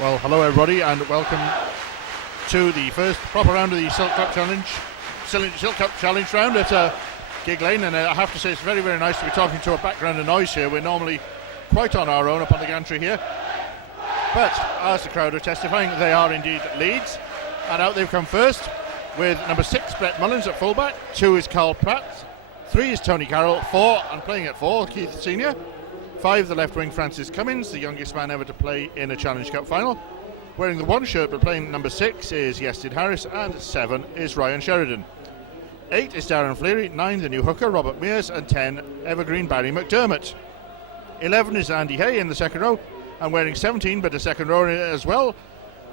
Well, hello everybody, and welcome to the first proper round of the Silk Cup Challenge round at Gigg Lane. And I have to say, it's very, very nice to be talking to a background of noise here. We're normally quite on our own up on the gantry here, but as the crowd are testifying, they are indeed Leeds. And out they've come first with number 6 Brett Mullins at fullback, 2 is Carl Pratt, 3 is Tony Carroll, 4 and playing at 4 Keith Senior, 5 the left wing Francis Cummins, the youngest man ever to play in a Challenge Cup final. Wearing the 1 shirt but playing number 6 is Yestin Harris, and 7 is Ryan Sheridan. 8 is Darren Fleary, 9 the new hooker Robert Mears, and 10 evergreen Barry McDermott. 11 is Andy Hay in the second row, and wearing 17 but a second row as well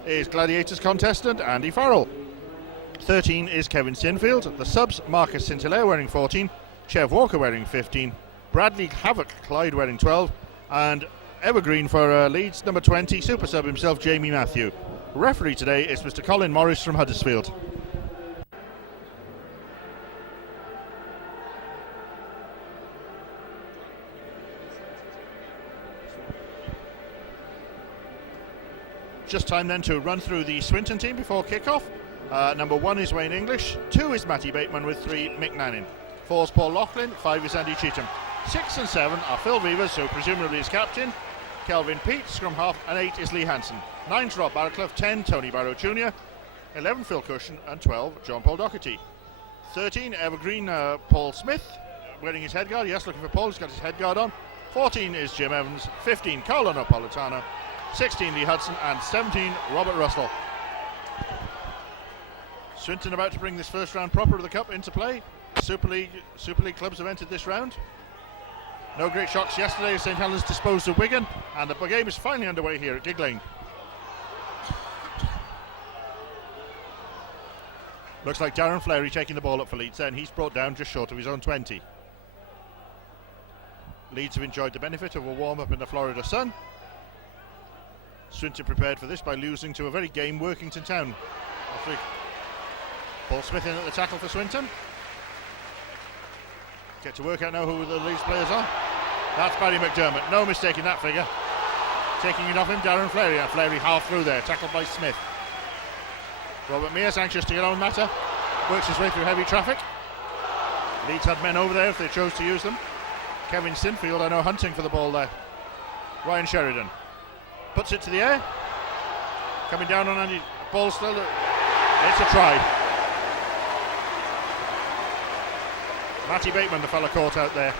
is Gladiators contestant Andy Farrell. 13 is Kevin Sinfield, the subs Marcus St-Hilaire wearing 14, Chev Walker wearing 15, Bradley Havoc Clyde wearing 12, and evergreen for Leeds number 20 super sub himself Jamie Matthew. Referee today is Mr. Colin Morris from Huddersfield. Just time then to run through the Swinton team before kick-off. Number 1 is Wayne English, 2 is Matty Bateman with 3 Mick Nannin, 4 is Paul Loughlin, 5 is Andy Cheetham, 6 and 7 are Phil Vivers, who presumably is captain, Kelvin Peat, scrum half, and 8 is Lee Hansen. 9 is Rob Barraclough, 10 Tony Barrow Jr., 11 Phil Cushion, and 12 John Paul Doherty. 13 evergreen Paul Smith, wearing his headguard. Yes, looking for Paul, he's got his headguard on. 14 is Jim Evans, 15 Carlo Napolitano, 16 Lee Hudson, and 17 Robert Russell. Swinton about to bring this first round proper of the Cup into play. Super League clubs have entered this round. No great shocks yesterday as St Helens disposed of Wigan, and the game is finally underway here at Gigg Lane. Looks like Darren Fleary taking the ball up for Leeds then. He's brought down just short of his own 20. Leeds have enjoyed the benefit of a warm-up in the Florida sun. Swinton prepared for this by losing to a very game Workington Town. Paul Smith in at the tackle for Swinton. Get to work out now who the Leeds players are. That's Barry McDermott, no mistake in that figure. Taking it off him, Darren Fleary, and Fleary half through there, tackled by Smith. Robert Mears anxious to get on matter, works his way through heavy traffic. Leeds had men over there if they chose to use them. Kevin Sinfield, I know, hunting for the ball there. Ryan Sheridan puts it to the air, coming down on Andy, ball still, it's a try. Matty Bateman, the fella caught out there.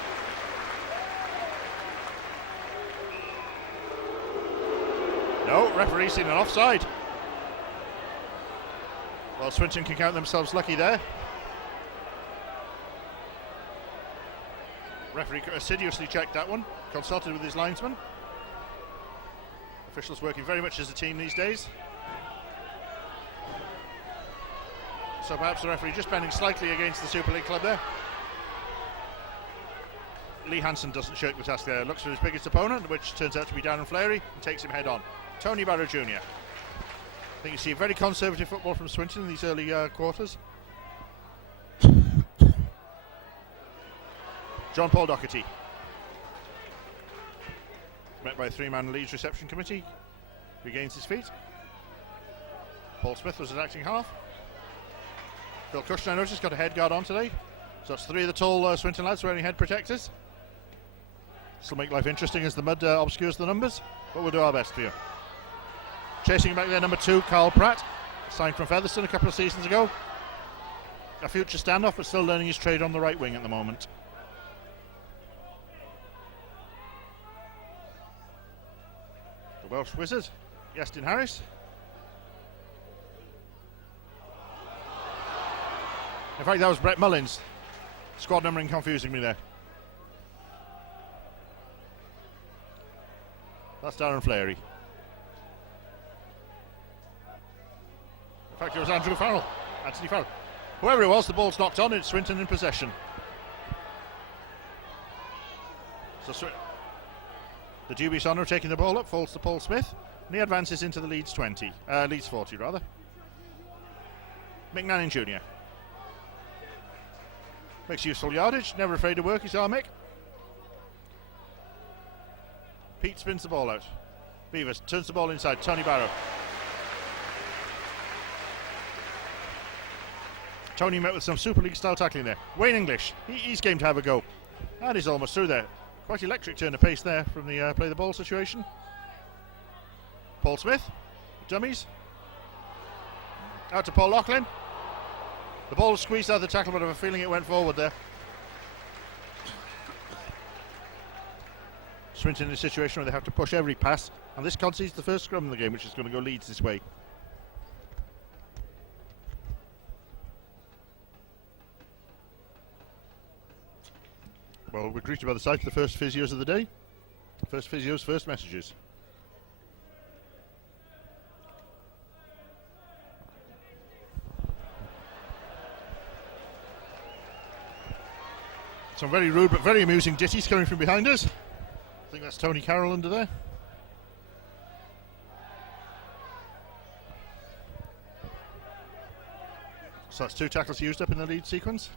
No, referee seen an offside. Well, Swinton can count themselves lucky there. Referee assiduously checked that one, consulted with his linesman. Officials working very much as a team these days. So perhaps the referee just bending slightly against the Super League club there. Lee Hansen doesn't shirk the task there, looks for his biggest opponent, which turns out to be Darren Fleary, and takes him head on. Tony Barrow Jr. I think you see a very conservative football from Swinton in these early quarters. John Paul Doherty, met by a 3-man Leeds reception committee, regains his feet. Paul Smith was an acting half. Phil Cushion, I noticed, got a head guard on today, so that's 3 of the tall Swinton lads wearing head protectors. This will make life interesting as the mud obscures the numbers, but we'll do our best for you. Chasing back there, number 2, Carl Pratt, signed from Featherstone a couple of seasons ago. A future standoff, but still learning his trade on the right wing at the moment. The Welsh Wizard, Yestin Harris. In fact, that was Brett Mullins. Squad numbering confusing me there. That's Darren Fleary. In fact, it was Anthony Farrell. Whoever it was, the ball's knocked on, it's Swinton in possession. So the dubious honour of taking the ball up falls to Paul Smith, and he advances into the Leeds 40 rather. Mick Nannin Jr. Makes useful yardage, never afraid to work his arm, Mick. Pete spins the ball out. Vivas turns the ball inside. Tony Barrow. Tony met with some Super League style tackling there. Wayne English, he's game to have a go. And he's almost through there. Quite electric turn of pace there from the play the ball situation. Paul Smith, dummies. Out to Paul Loughlin. The ball was squeezed out of the tackle, but I have a feeling it went forward there. Swinton in a situation where they have to push every pass, and this concedes the first scrum in the game, which is going to go Leeds this way. Well, we're greeted by the sight of the first physios of the day. First physios, first messages. Some very rude but very amusing ditties coming from behind us. I think that's Tony Carroll under there. So that's 2 tackles used up in the lead sequence.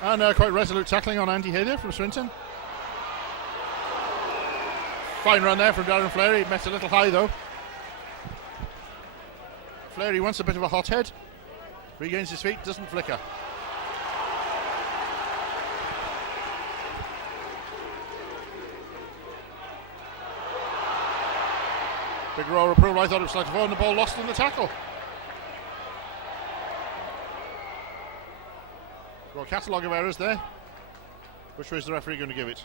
And quite resolute tackling on Andy Hay there from Swinton. Fine run there from Darren Fleury. Met a little high though. Fleury wants a bit of a hot head. Regains his feet, doesn't flicker. Big roar of approval. I thought it was slightly forward and the ball lost in the tackle. Well, catalogue of errors there. Which way is the referee going to give it?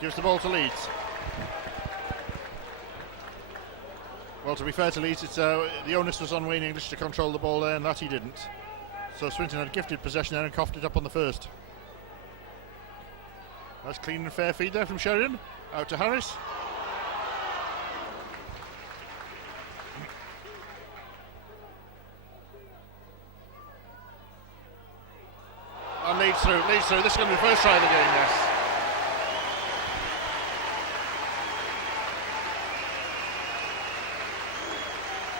Gives the ball to Leeds. Well, to be fair to Leeds, the onus was on Wayne English to control the ball there, and that he didn't. So Swinton had a gifted possession there and coughed it up on the first. That's clean and fair feed there from Sheridan. Out to Harris. And leads through. This is going to be the first try of the game, yes.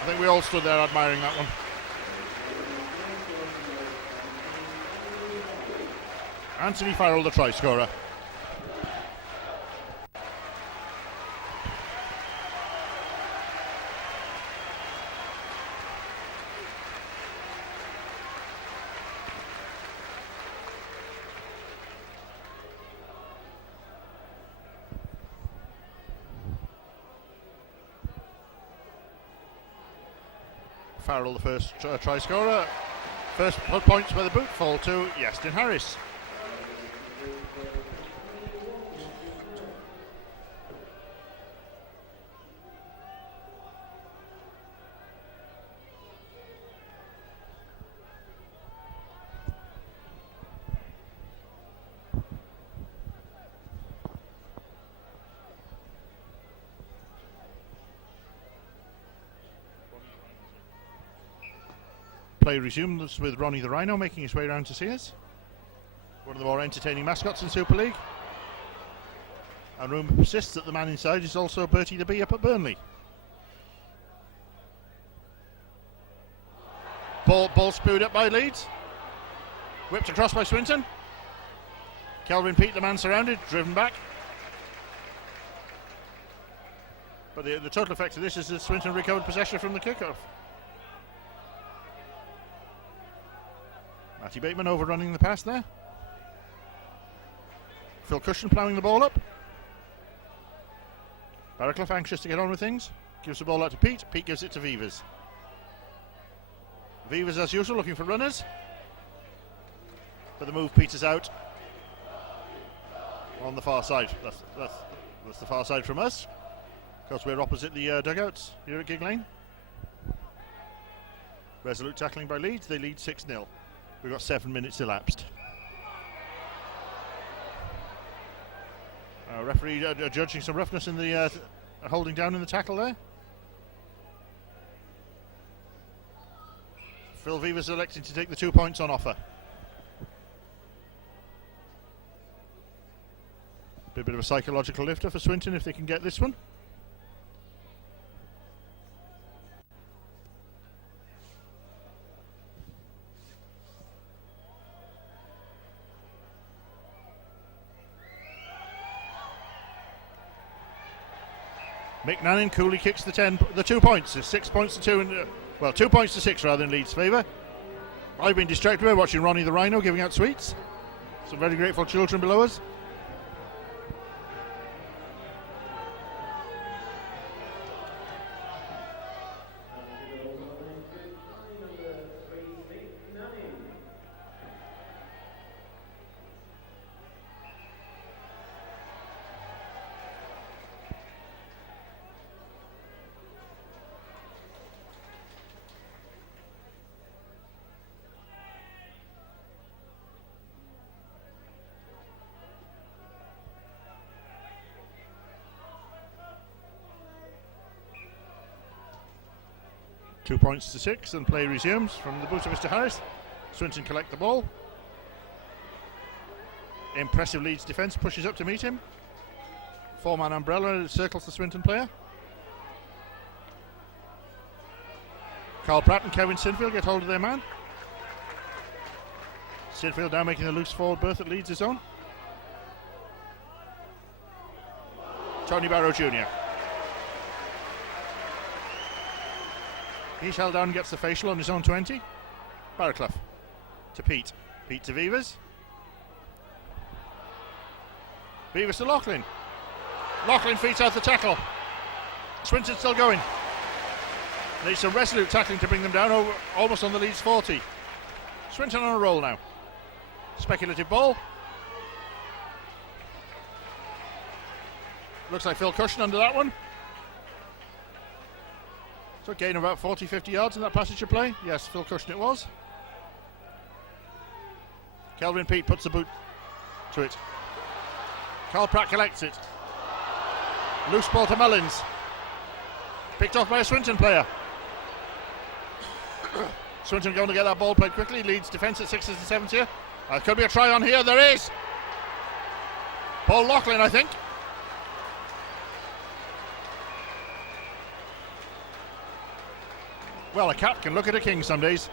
I think we all stood there admiring that one. Anthony Farrell, the try scorer. Farrell, the first try scorer. First points where the boot fall to Yestin Harris. Play resumes with Ronnie the Rhino making his way around to see us. One of the more entertaining mascots in Super League. And rumour persists that the man inside is also Bertie the Bee up at Burnley. Ball spewed up by Leeds. Whipped across by Swinton. Kelvin Peat, the man surrounded, driven back. But the total effect of this is that Swinton recovered possession from the kickoff. Matty Bateman overrunning the pass there. Phil Cushion ploughing the ball up. Barraclough anxious to get on with things. Gives the ball out to Pete. Pete gives it to Vivas. Vivas, as usual, looking for runners. But the move peters out on the far side. That's the far side from us, because we're opposite the dugouts here at Gigg Lane. Resolute tackling by Leeds. They lead 6-0. We've got 7 minutes elapsed. Referee judging some roughness in the holding down in the tackle there. Phil Vivas electing to take the 2 points on offer. Bit of a psychological lifter for Swinton if they can get this one. Mick Nannin coolly kicks the 2 points. It's 6 points to 2, and 2 points to 6 rather in Leeds' favour. I've been distracted by watching Ronnie the Rhino giving out sweets. Some very grateful children below us. Two points to 6 and play resumes from the boot of Mr. Harris. Swinton collect the ball. Impressive Leeds defence pushes up to meet him. 4-man umbrella circles the Swinton player. Carl Pratt and Kevin Sinfield get hold of their man. Sinfield now making the loose forward berth at Leeds' own. Tony Barrow Jr. He's held down and gets the facial on his own 20. Barraclough to Pete. Pete to Vivers. Vivers to Loughlin. Loughlin feeds out the tackle. Swinton still going. Needs some resolute tackling to bring them down over, almost on the Leeds 40. Swinton on a roll now. Speculative ball. Looks like Phil Cushion under that one. So gain of about 40-50 yards in that passage of play. Yes, Phil Cushion it was. Kelvin Pete puts the boot to it. Carl Pratt collects it. Loose ball to Mullins. Picked off by a Swinton player. Swinton going to get that ball played quickly. Leeds defence at 6s and 7s here. Could be a try on here. There is. Paul Loughlin, I think. Well, a cat can look at a king some days.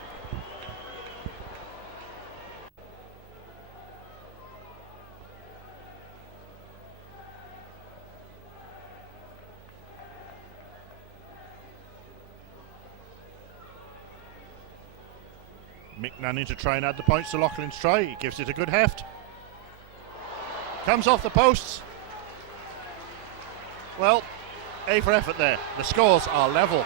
Mick Nannin to try and add the points to Loughlin's try. He gives it a good heft. Comes off the posts. Well, A for effort there. The scores are level.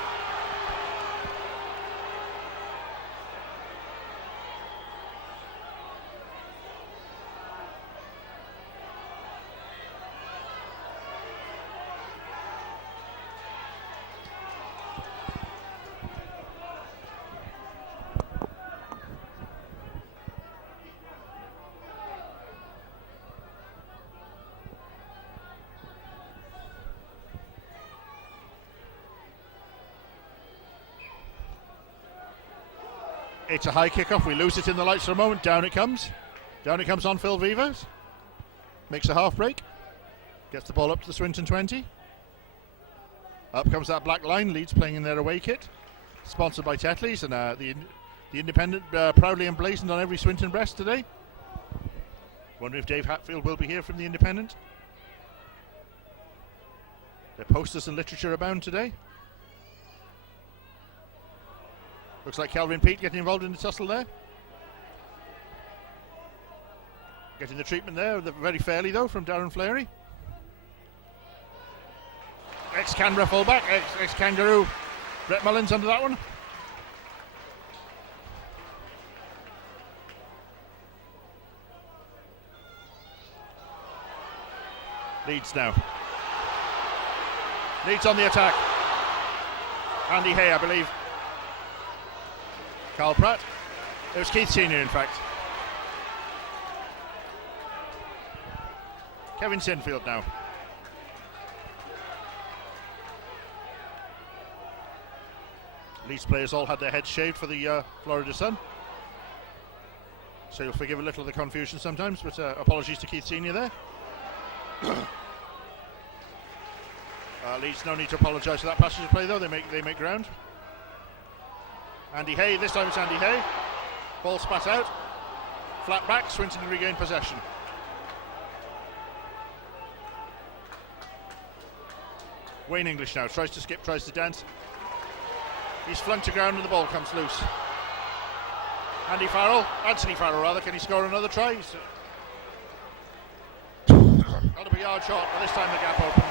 It's a high kick-off. We lose it in the lights for a moment. Down it comes. Down it comes on Phil Vivers. Makes a half break. Gets the ball up to the Swinton 20. Up comes that black line. Leeds playing in their away kit. Sponsored by Tetley's, and the Independent proudly emblazoned on every Swinton breast today. Wonder if Dave Hatfield will be here from the Independent. Their posters and literature abound today. Looks like Kelvin Pete getting involved in the tussle there. Getting the treatment there, very fairly though, from Darren Flaherty. Ex-Canberra fullback, ex-Kangaroo Brett Mullins under that one. Leeds now. Leeds on the attack. Andy Hay, I believe. Carl Pratt. It was Keith Senior, in fact. Kevin Sinfield now. Leeds players all had their heads shaved for the Florida sun. So you'll forgive a little of the confusion sometimes, but apologies to Keith Senior there. Leeds no need to apologise for that passage of play though, they make ground. Andy Hay, this time it's Andy Hay. Ball spat out. Flat back, Swinton regained possession. Wayne English now tries to skip, tries to dance. He's flung to ground and the ball comes loose. Anthony Farrell rather, can he score another try? That'll be a yard short, but this time the gap opens.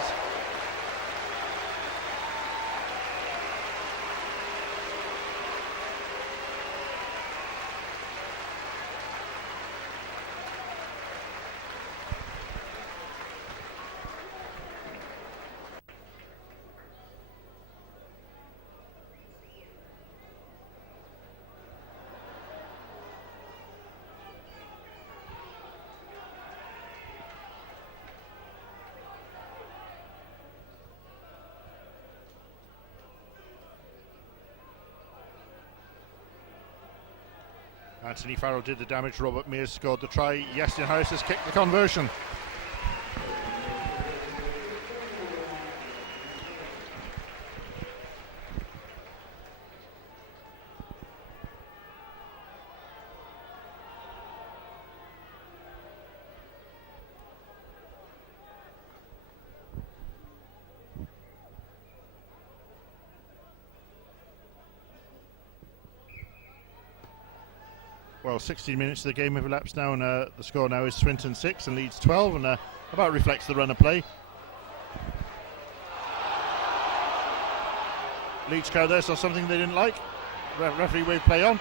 Anthony Farrell did the damage, Robert Mears scored the try, Yestin Harris has kicked the conversion. Well, 16 minutes of the game have elapsed now, and the score now is Swinton 6 and Leeds 12, and about reflects the run of play. Leeds crowd there saw something they didn't like. Referee waved play on.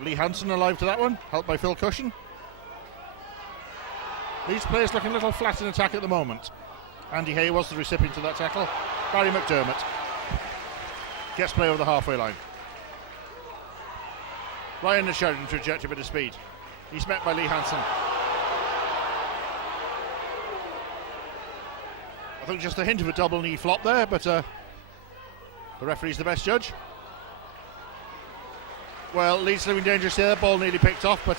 Lee Hansen alive to that one, helped by Phil Cushion. Leeds players looking a little flat in attack at the moment. Andy Hay was the recipient of that tackle. Barry McDermott gets play over the halfway line. Ryan Sheridan to inject a bit of speed. He's met by Lee Hansen. I think just a hint of a double knee flop there, but the referee's the best judge. Well, Leeds living dangerous here. Ball nearly picked off, but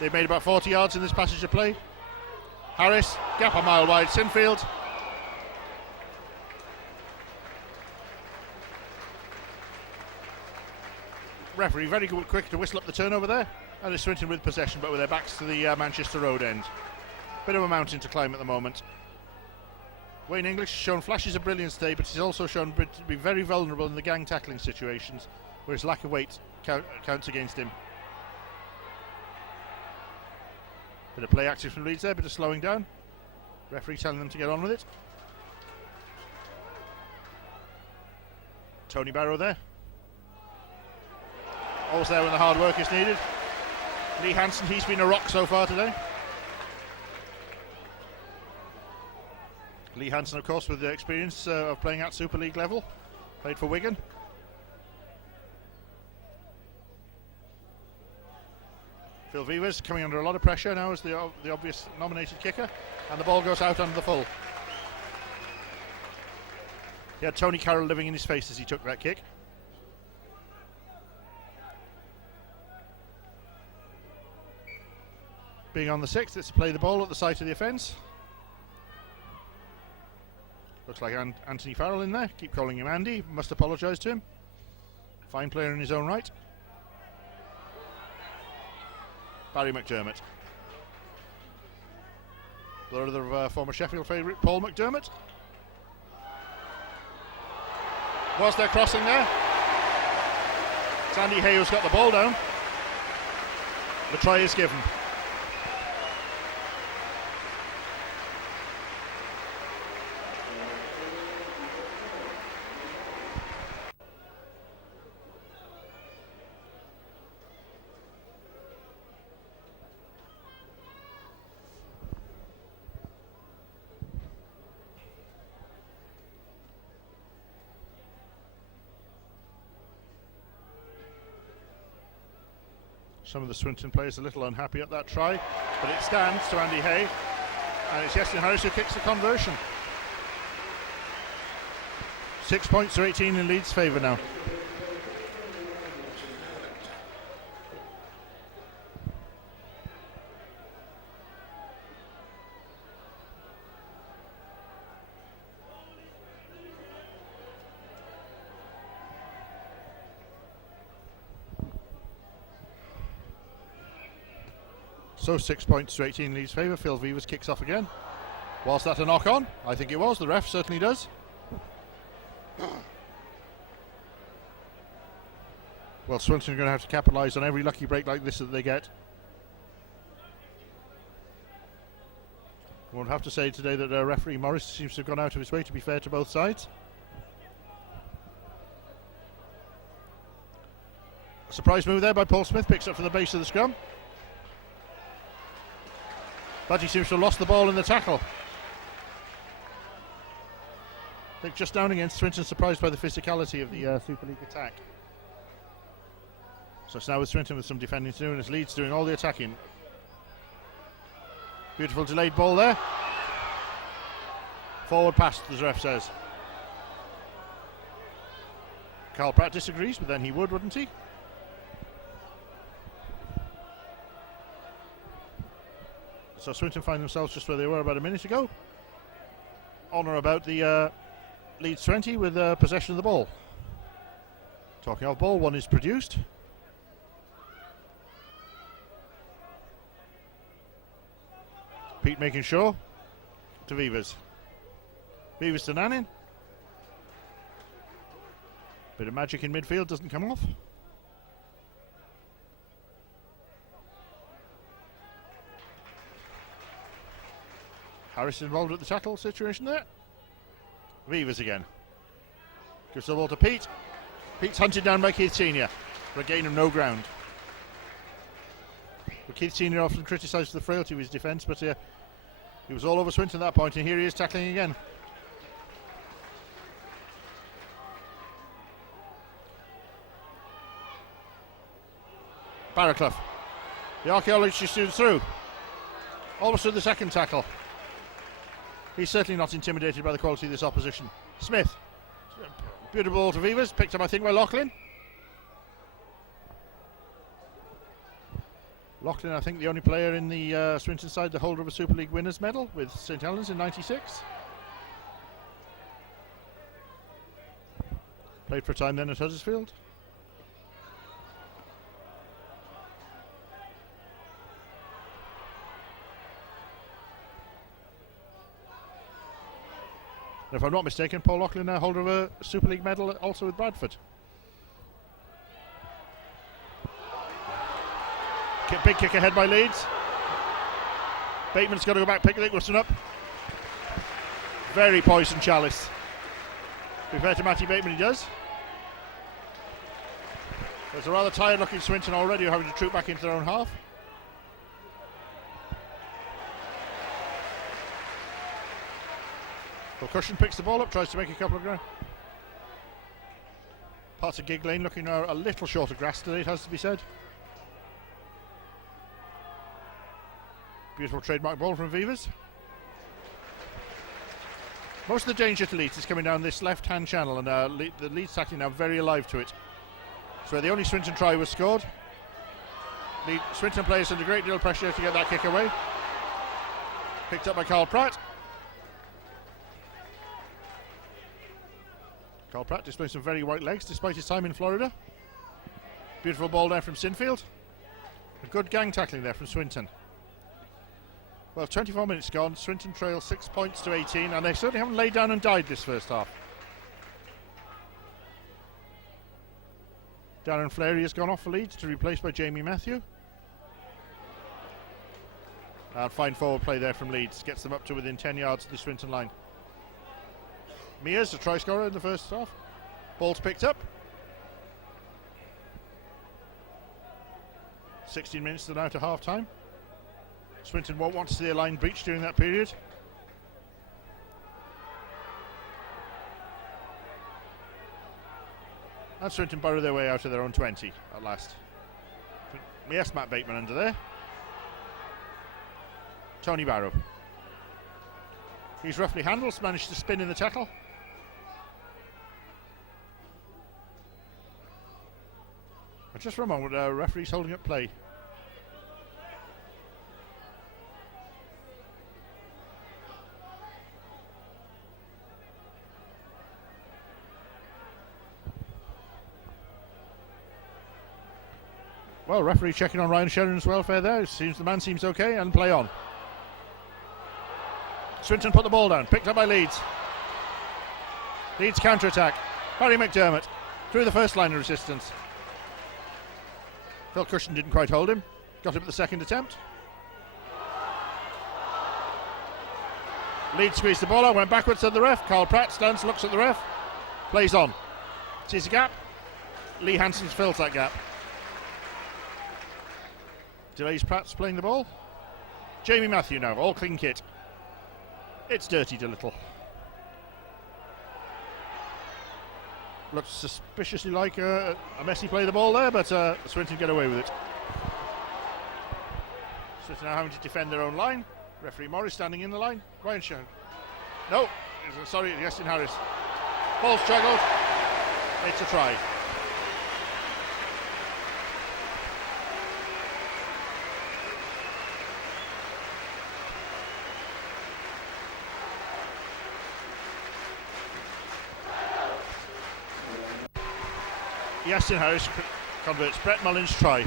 they've made about 40 yards in this passage of play. Harris, gap a mile wide. Sinfield. Referee very good, quick to whistle up the turnover there, and it's Swinton with possession, but with their backs to the Manchester Road end. Bit of a mountain to climb at the moment. Wayne English has shown flashes of brilliance today, but he's also shown to be very vulnerable in the gang tackling situations, where his lack of weight counts against him. Bit of play active from Leeds there, bit of slowing down. Referee telling them to get on with it. Tony Barrow there. Always there when the hard work is needed. Lee Hansen, he's been a rock so far today. Lee Hansen, of course, with the experience of playing at Super League level. Played for Wigan. Phil Vivers coming under a lot of pressure now as the obvious nominated kicker. And the ball goes out under the full. He had Tony Carroll living in his face as he took that kick. Being on the 6th, it's to play the ball at the site of the offence. Looks like Anthony Farrell in there. Keep calling him Andy. Must apologise to him. Fine player in his own right. Barry McDermott. The other former Sheffield favourite, Paul McDermott. Was there crossing there? It's Andy Hay who's got the ball down. The try is given. Some of the Swinton players a little unhappy at that try, but it stands to Andy Hay, and it's Yestin Harris who kicks the conversion. 6 points to 18 in Leeds' favour now. So 6 points to 18 Leeds' favour. Phil Vivers kicks off again. Was that a knock on? I think it was. The ref certainly does. Well, Swinton are going to have to capitalise on every lucky break like this that they get. We'll have to say today that referee Morris seems to have gone out of his way to be fair to both sides. A surprise move there by Paul Smith, picks up from the base of the scrum. But he seems to have lost the ball in the tackle. I think just down against Swinton, surprised by the physicality of the Super League attack. So it's now with Swinton with some defending to do, and it's Leeds doing all the attacking. Beautiful delayed ball there. Forward pass, the ref says. Carl Pratt disagrees, but then he would, wouldn't he? So Swinton find themselves just where they were about a minute ago. On or about the Leeds 20 with possession of the ball. Talking of ball, one is produced. Pete making sure to Vivas. Vivas to Nannin. Bit of magic in midfield, doesn't come off. Harris involved at the tackle situation there. Vivas again. Gives the ball to Pete. Pete's hunted down by Keith Senior for a gain of no ground. But Keith Senior often criticised the frailty of his defence, but he was all over Swinton at that point, and here he is tackling again. Barraclough. The archaeology students through. Almost to the second tackle. He's certainly not intimidated by the quality of this opposition. Smith. Beautiful ball to Vivas, picked up I think by Loughlin. Loughlin, I think, the only player in the Swinton side, the holder of a Super League winners medal with St Helens in '96. Played for a time then at Huddersfield. And if I'm not mistaken, Paul Loughlin, holder of a Super League medal also with Bradford. Big kick ahead by Leeds. Bateman's got to go back, pick Nicholson up. Very poisoned chalice. To be fair to Matty Bateman, he does. There's a rather tired looking Swinton already, having to troop back into their own half. Percussion picks the ball up, tries to make a couple of ground. Parts of Gigg Lane looking a little short of grass today, it has to be said. Beautiful trademark ball from Vivas. Most of the danger to Leeds is coming down this left-hand channel, and the Leeds tackling now very alive to it. So the only Swinton try was scored. The Swinton players under a great deal of pressure to get that kick away. Picked up by Carl Pratt. Carl Pratt displaying some very white legs despite his time in Florida. Beautiful ball there from Sinfield. A good gang tackling there from Swinton. Well, 24 minutes gone. Swinton trail 6 points to 18, and they certainly haven't laid down and died this first half. Darren Fleury has gone off for Leeds to be replaced by Jamie Matthew. And fine forward play there from Leeds. Gets them up to within 10 yards of the Swinton line. Mears, a try scorer in the first half. Ball's picked up. 16 minutes to now to half time. Swinton won't want to see their line breached during that period. And Swinton burrow their way out of their own 20 at last. Yes, Matt Bateman under there. Tony Barrow. He's roughly handled, managed to spin in the tackle. But just for a moment, referee's holding up play. Well, referee checking on Ryan Sheridan's welfare there. Seems the man seems okay, and play on. Swinton put the ball down, picked up by Leeds. Leeds counter-attack. Harry McDermott through the first line of resistance. Phil Cushion didn't quite hold him. Got him at the second attempt. Leeds squeezed the ball out, went backwards to the ref. Carl Pratt stands, looks at the ref, plays on. Sees a gap. Lee Hansen's fills that gap. Delays Pratt's playing the ball. Jamie Matthew now, all clean kit. It's dirtied a little. Looks suspiciously like a messy play the ball there, but Swinton get away with it. Swinton now having to defend their own line. Referee Morris standing in the line. Ryan Sharon. No, sorry, Justin Harris. Ball struggled. It's a try. Justin Harris converts Brett Mullins' try.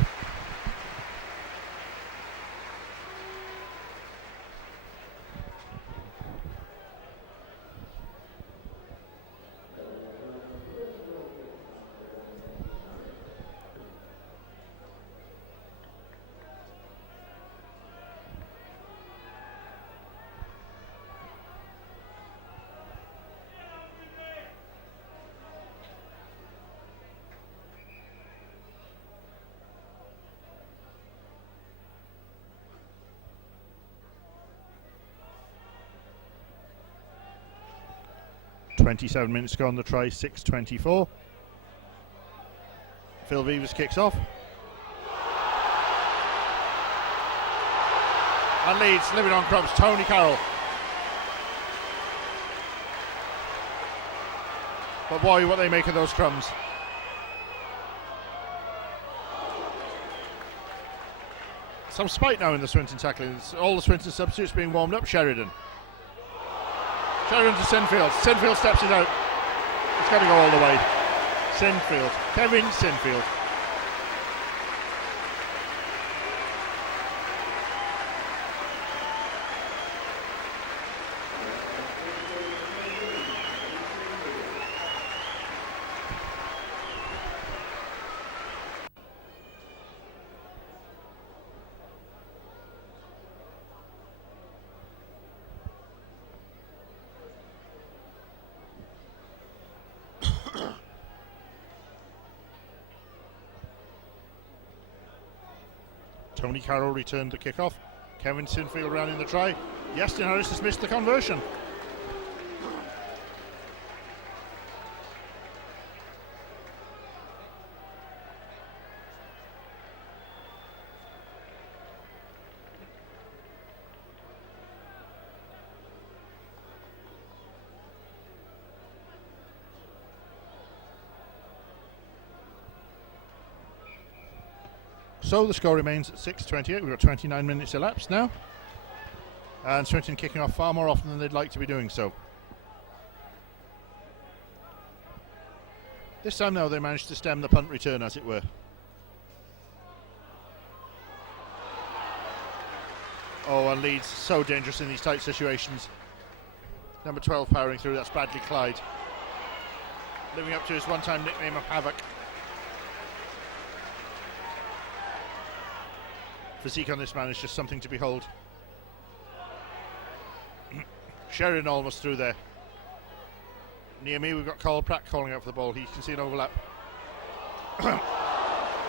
.27 minutes to go on the try, 6:24. Phil Vivas kicks off. And Leeds living on crumbs, Tony Carroll. But boy, what they make of those crumbs. Some spite now in the Swinton tackling. All the Swinton substitutes being warmed up. Sheridan to Sinfield. Sinfield steps it out. It's got to go all the way. Sinfield. Kevin Sinfield. Tony Carroll returned the kickoff. Kevin Sinfield ran in the try. Justin Harris has missed the conversion. So the score remains at 6:28. We've got 29 minutes elapsed now. And Swinton kicking off far more often than they'd like to be doing so. This time though they managed to stem the punt return, as it were. Oh, and Leeds so dangerous in these tight situations. Number 12 powering through, that's Bradley Clyde. Living up to his one-time nickname of Havoc. Physique on this man is just something to behold. Sheridan almost through there. Near me we've got Carl Pratt calling out for the ball. He can see an overlap.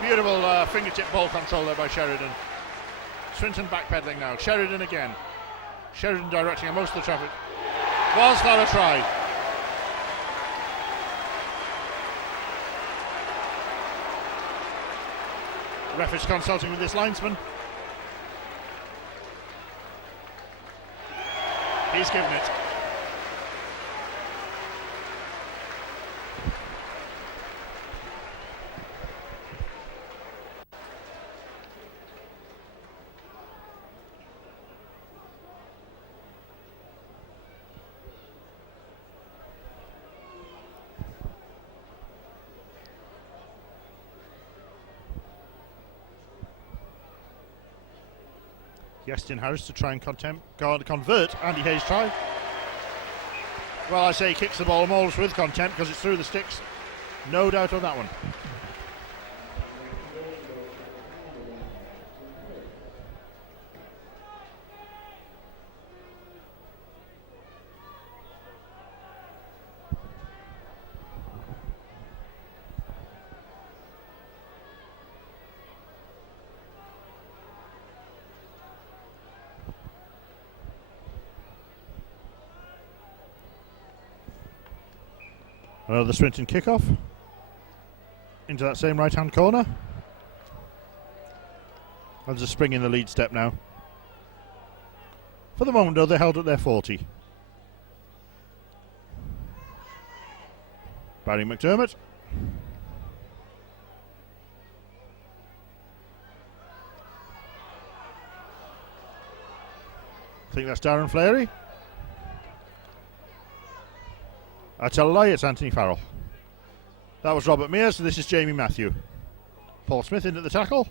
Beautiful fingertip ball control there by Sheridan. Swinton backpedaling now. Sheridan again. Sheridan directing most of the traffic. Was that a try? The ref is consulting with this linesman. He's given it. Yestin Harris to try and convert Andy Hayes' try. Well, I say he kicks the ball almost with contempt because it's through the sticks. No doubt on that one. Another Swinton kickoff into that same right-hand corner. There's a spring in the lead step now. For the moment, though, they're held at their 40. Barry McDermott. I think that's Darren Flaherty. I tell a lie, it's Anthony Farrell. That was Robert Mears, so this is Jamie Matthew. Paul Smith in at the tackle.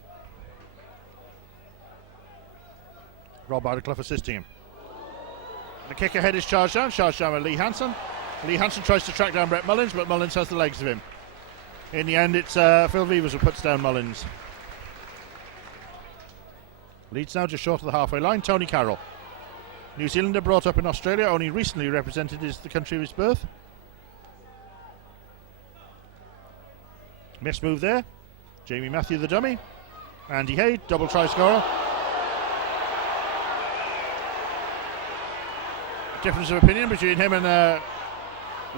Rob Adderclough assisting him. The kick ahead is charged down by Lee Hansen. Lee Hansen tries to track down Brett Mullins, but Mullins has the legs of him. In the end, it's Phil Vivers who puts down Mullins. Leeds now just short of the halfway line. Tony Carroll. New Zealander brought up in Australia, only recently represented the country of his birth. Missed move there. Jamie Matthew the dummy. Andy Hay, double try scorer. Difference of opinion between him and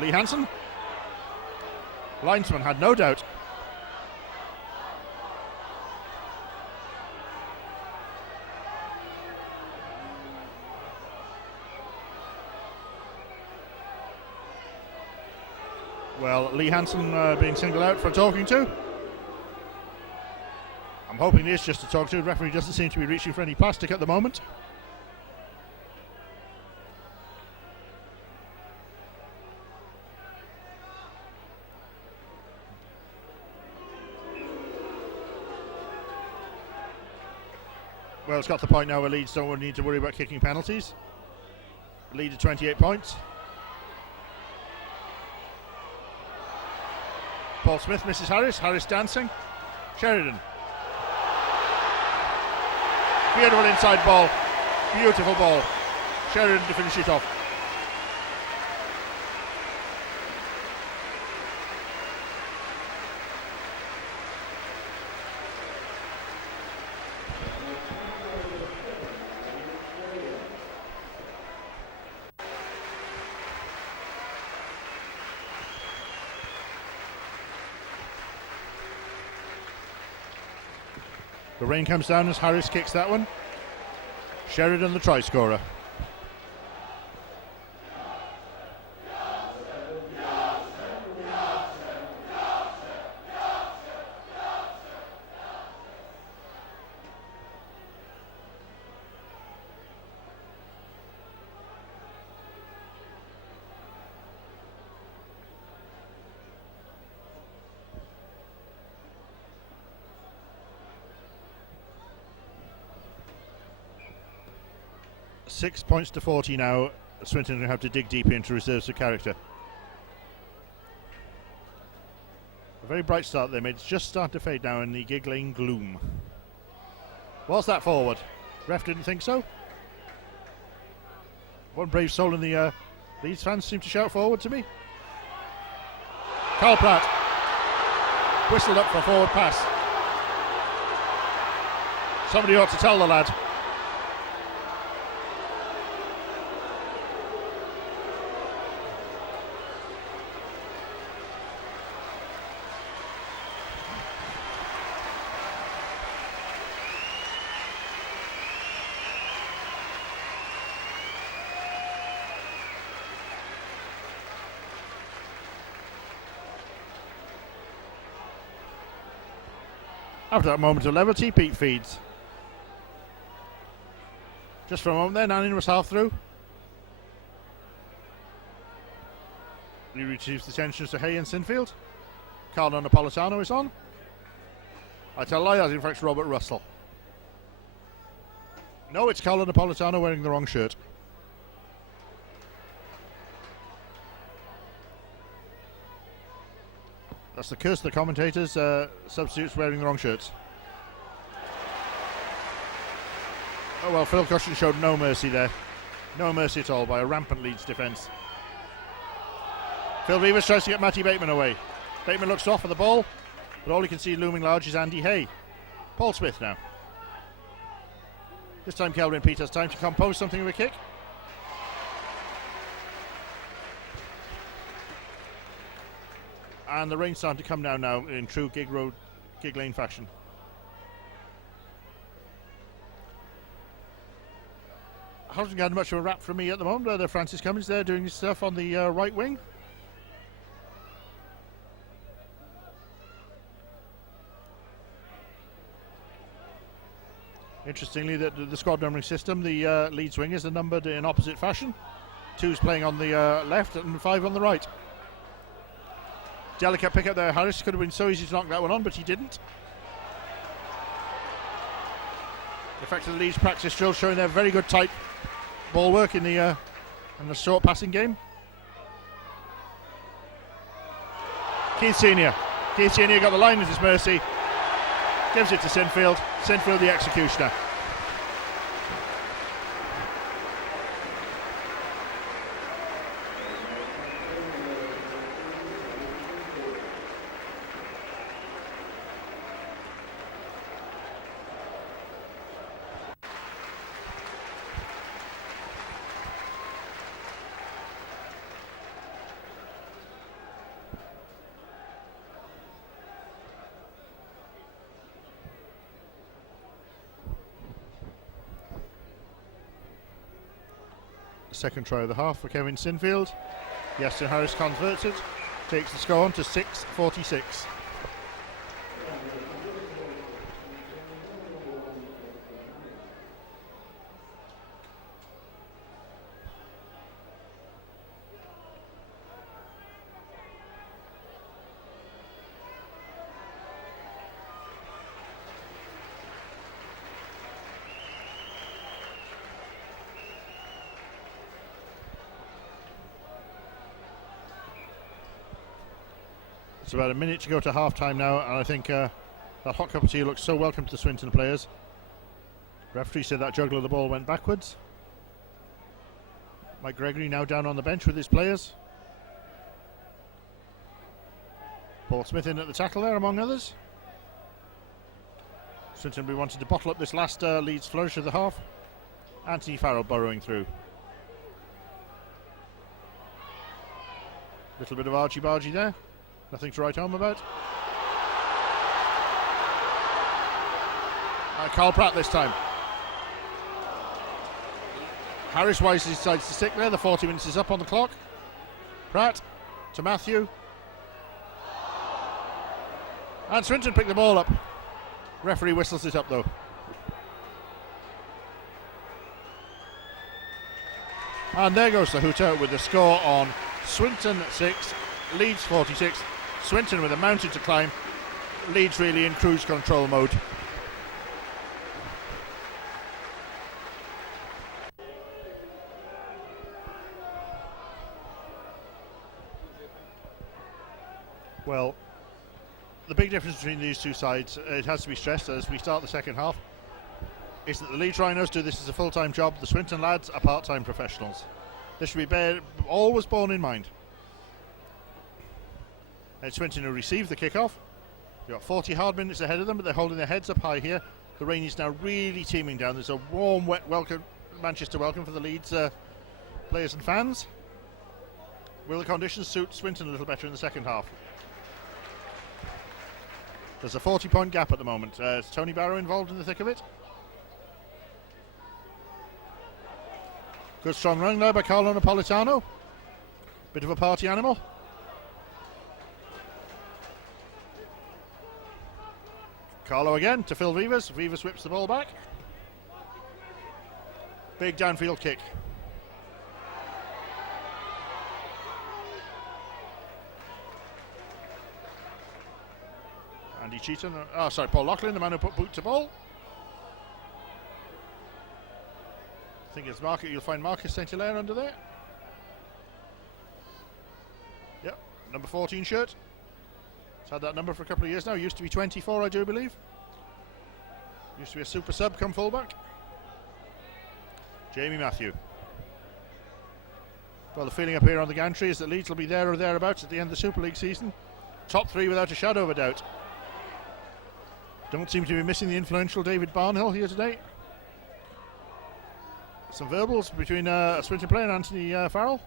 Lee Hansen. Linesman had no doubt. Well, Lee Hansen being singled out for talking to. I'm hoping it is just a talk to. The referee doesn't seem to be reaching for any plastic at the moment. Well, it's got to the point now where Leeds don't need to worry about kicking penalties. Lead at 28 points. Paul Smith misses Harris. Harris dancing. Sheridan. Beautiful inside ball. Beautiful ball. Sheridan to finish it off. The rain comes down as Harris kicks that one. Sheridan the try scorer. .6 points to 40 now. Swinton will have to dig deep into reserves of character. A very bright start they made. It's just starting to fade now in the Gigg Lane gloom. Was that forward? Ref didn't think so. One brave soul in the Leeds fans seem to shout forward to me. Carl Pratt whistled up for a forward pass. Somebody ought to tell the lad. After that moment of levity, Pete feeds. Just for a moment there, Nannin was half through. He receives the attentions to Hay and Sinfield. Carlo Napolitano is on. I tell a lie, that's in fact Robert Russell. No, it's Carlo Napolitano wearing the wrong shirt. That's the curse of the commentators, substitutes wearing the wrong shirts. Oh well, Phil Cushion showed no mercy there. No mercy at all by a rampant Leeds defence. Phil Rivers tries to get Matty Bateman away. Bateman looks off for the ball, but all you can see looming large is Andy Hay. Paul Smith now. This time Kelvin Peet has time to compose something of a kick. And the rain's starting to come down now in true Gigg Lane fashion. Hasn't got much of a rap from me at the moment. Francis Cummins there doing his stuff on the right wing. Interestingly, the squad numbering system, the Leeds wingers are numbered in opposite fashion. 2's playing on the left and 5 on the right. Delicate pick up there. Harris could have been so easy to knock that one on, but he didn't. Effectively, Leeds practice drill showing their very good tight ball work in the short passing game. Keith Senior got the line at his mercy. Gives it to Sinfield. Sinfield the executioner. Second try of the half for Kevin Sinfield. Yastin Harris converts it, takes the score on to 6-46. It's about a minute to go to half-time now, and I think that hot cup of tea looks so welcome to the Swinton players. Referee said that juggle of the ball went backwards. Mike Gregory now down on the bench with his players. Paul Smith in at the tackle there, among others. Swinton will be wanting to bottle up this last Leeds flourish of the half. Anthony Farrell burrowing through. Little bit of argy-bargy there. Nothing to write home about. Carl Pratt this time. Harris wisely decides to stick there. The 40 minutes is up on the clock. Pratt to Matthew. And Swinton picked the ball up. Referee whistles it up though. And there goes the hooter with the score on Swinton 6, Leeds 46. Swinton with a mountain to climb. Leeds really in cruise control mode. Well, the big difference between these two sides, it has to be stressed as we start the second half, is that the Leeds Rhinos do this as a full-time job. The Swinton lads are part-time professionals. This should be always borne in mind. It's Swinton who receive the kick-off. They've got 40 hard minutes ahead of them, but they're holding their heads up high here. The rain is now really teeming down. There's a warm, wet welcome, Manchester welcome for the Leeds players and fans. Will the conditions suit Swinton a little better in the second half? There's a 40-point gap at the moment. Is Tony Barrow involved in the thick of it? Good strong run there by Carlo Napolitano. Bit of a party animal. Carlo again to Phil Vivas. Vivas whips the ball back. Big downfield kick. Andy Cheatham, Paul Loughlin, the man who put boot to ball. think it's Marcus. You'll find Marcus St. Hilaire under there. Yep, number 14 shirt. He's had that number for a couple of years now. Used to be 24, I do believe. Used to be a super sub come fullback. Jamie Matthew. Well, the feeling up here on the gantry is that Leeds will be there or thereabouts at the end of the Super League season. Top three without a shadow of a doubt. Don't seem to be missing the influential David Barnhill here today. Some verbals between a Swinton player and Anthony Farrell.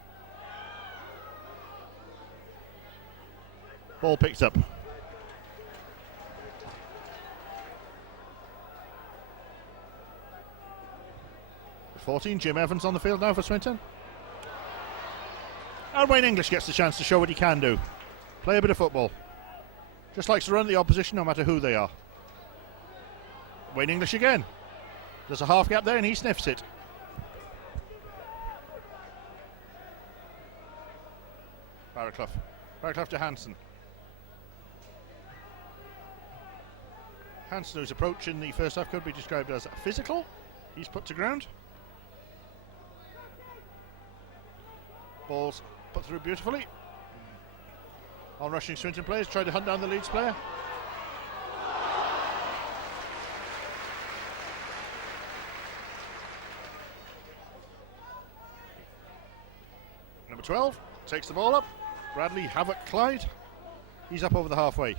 Ball picked up. 14, Jim Evans on the field now for Swinton. And Wayne English gets the chance to show what he can do. Play a bit of football. Just likes to run at the opposition no matter who they are. Wayne English again. There's a half gap there and he sniffs it. Barraclough to Hansen. Hansen, whose approach in the first half could be described as physical. He's put to ground. Ball's put through beautifully. On rushing Swinton players try to hunt down the Leeds player. Number 12 takes the ball up. Bradley Havoc Clyde. He's up over the halfway.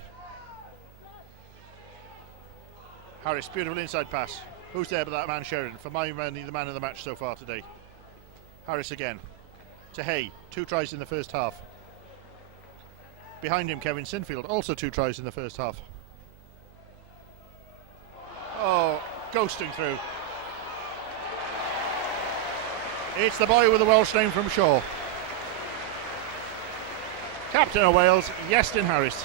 Harris, beautiful inside pass. Who's there but that man Sheridan? For my money, the man of the match so far today. Harris again. To Hay, 2 tries in the first half. Behind him, Kevin Sinfield, also 2 tries in the first half. Oh, ghosting through. It's the boy with the Welsh name from Shaw. Captain of Wales, Iestyn Harris.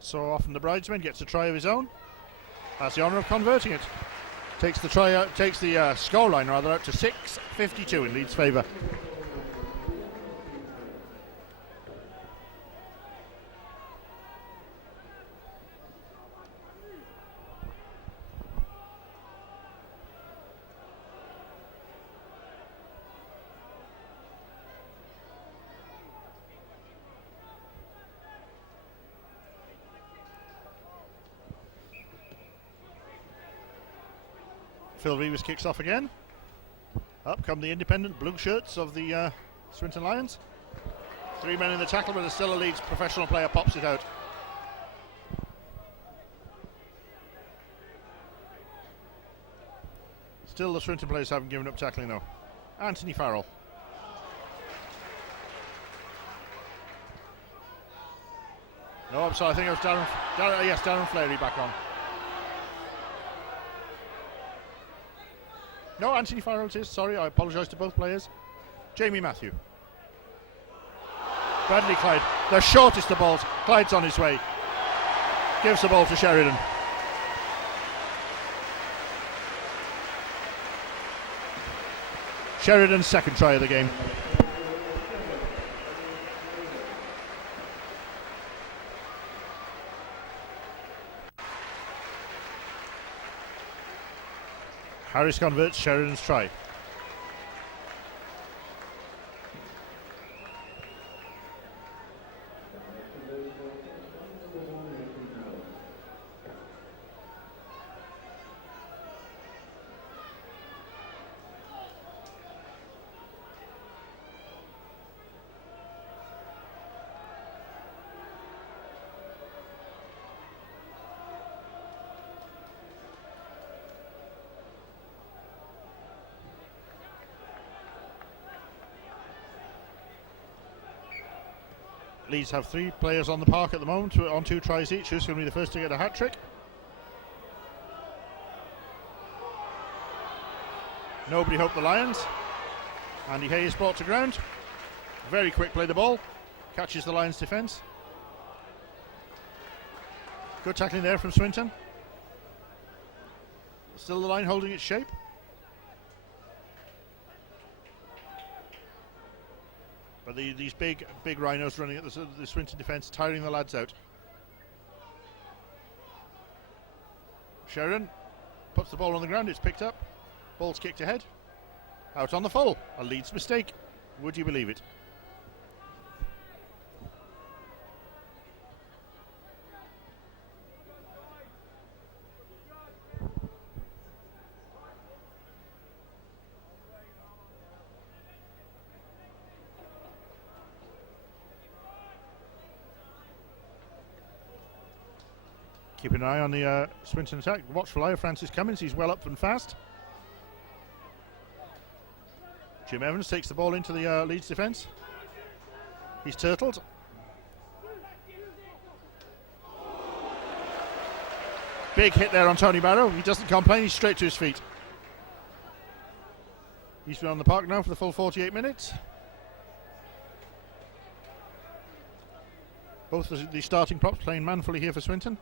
So often the bridesmaid gets a try of his own. Has the honour of converting it. Takes the try out, takes the scoreline rather out to 6-52 in Leeds' favour. Phil Rivers kicks off again. Up come the independent blue shirts of the Swinton Lions. 3 men in the tackle, but there's still a Leeds professional player pops it out. Still the Swinton players haven't given up tackling though. Anthony Farrell. No, I'm sorry, I think it was Darren Flaherty back on. No, Anthony Farrell it is. Sorry, I apologise to both players. Jamie Matthew. Bradley Clyde. The shortest of balls. Clyde's on his way. Gives the ball to Sheridan. Sheridan's second try of the game. Harris converts Sheridan's try. Leeds have 3 players on the park at the moment on 2 tries each. Who's going to be the first to get a hat-trick? Nobody hoped the Lions. Andy Hayes brought to ground. Very quick play the ball. Catches the Lions defence. Good tackling there from Swinton. Still the line holding its shape. But these big Rhinos running at the Swinton defence, tiring the lads out. Sheridan puts the ball on the ground, it's picked up. Ball's kicked ahead. Out on the full. A Leeds mistake. Would you believe it? Keep an eye on the Swinton attack. Watchful eye of Francis Cummins. He's well up and fast. Jim Evans takes the ball into the Leeds defence. He's turtled. Big hit there on Tony Barrow. He doesn't complain. He's straight to his feet. He's been on the park now for the full 48 minutes. Both the starting props playing manfully here for Swinton.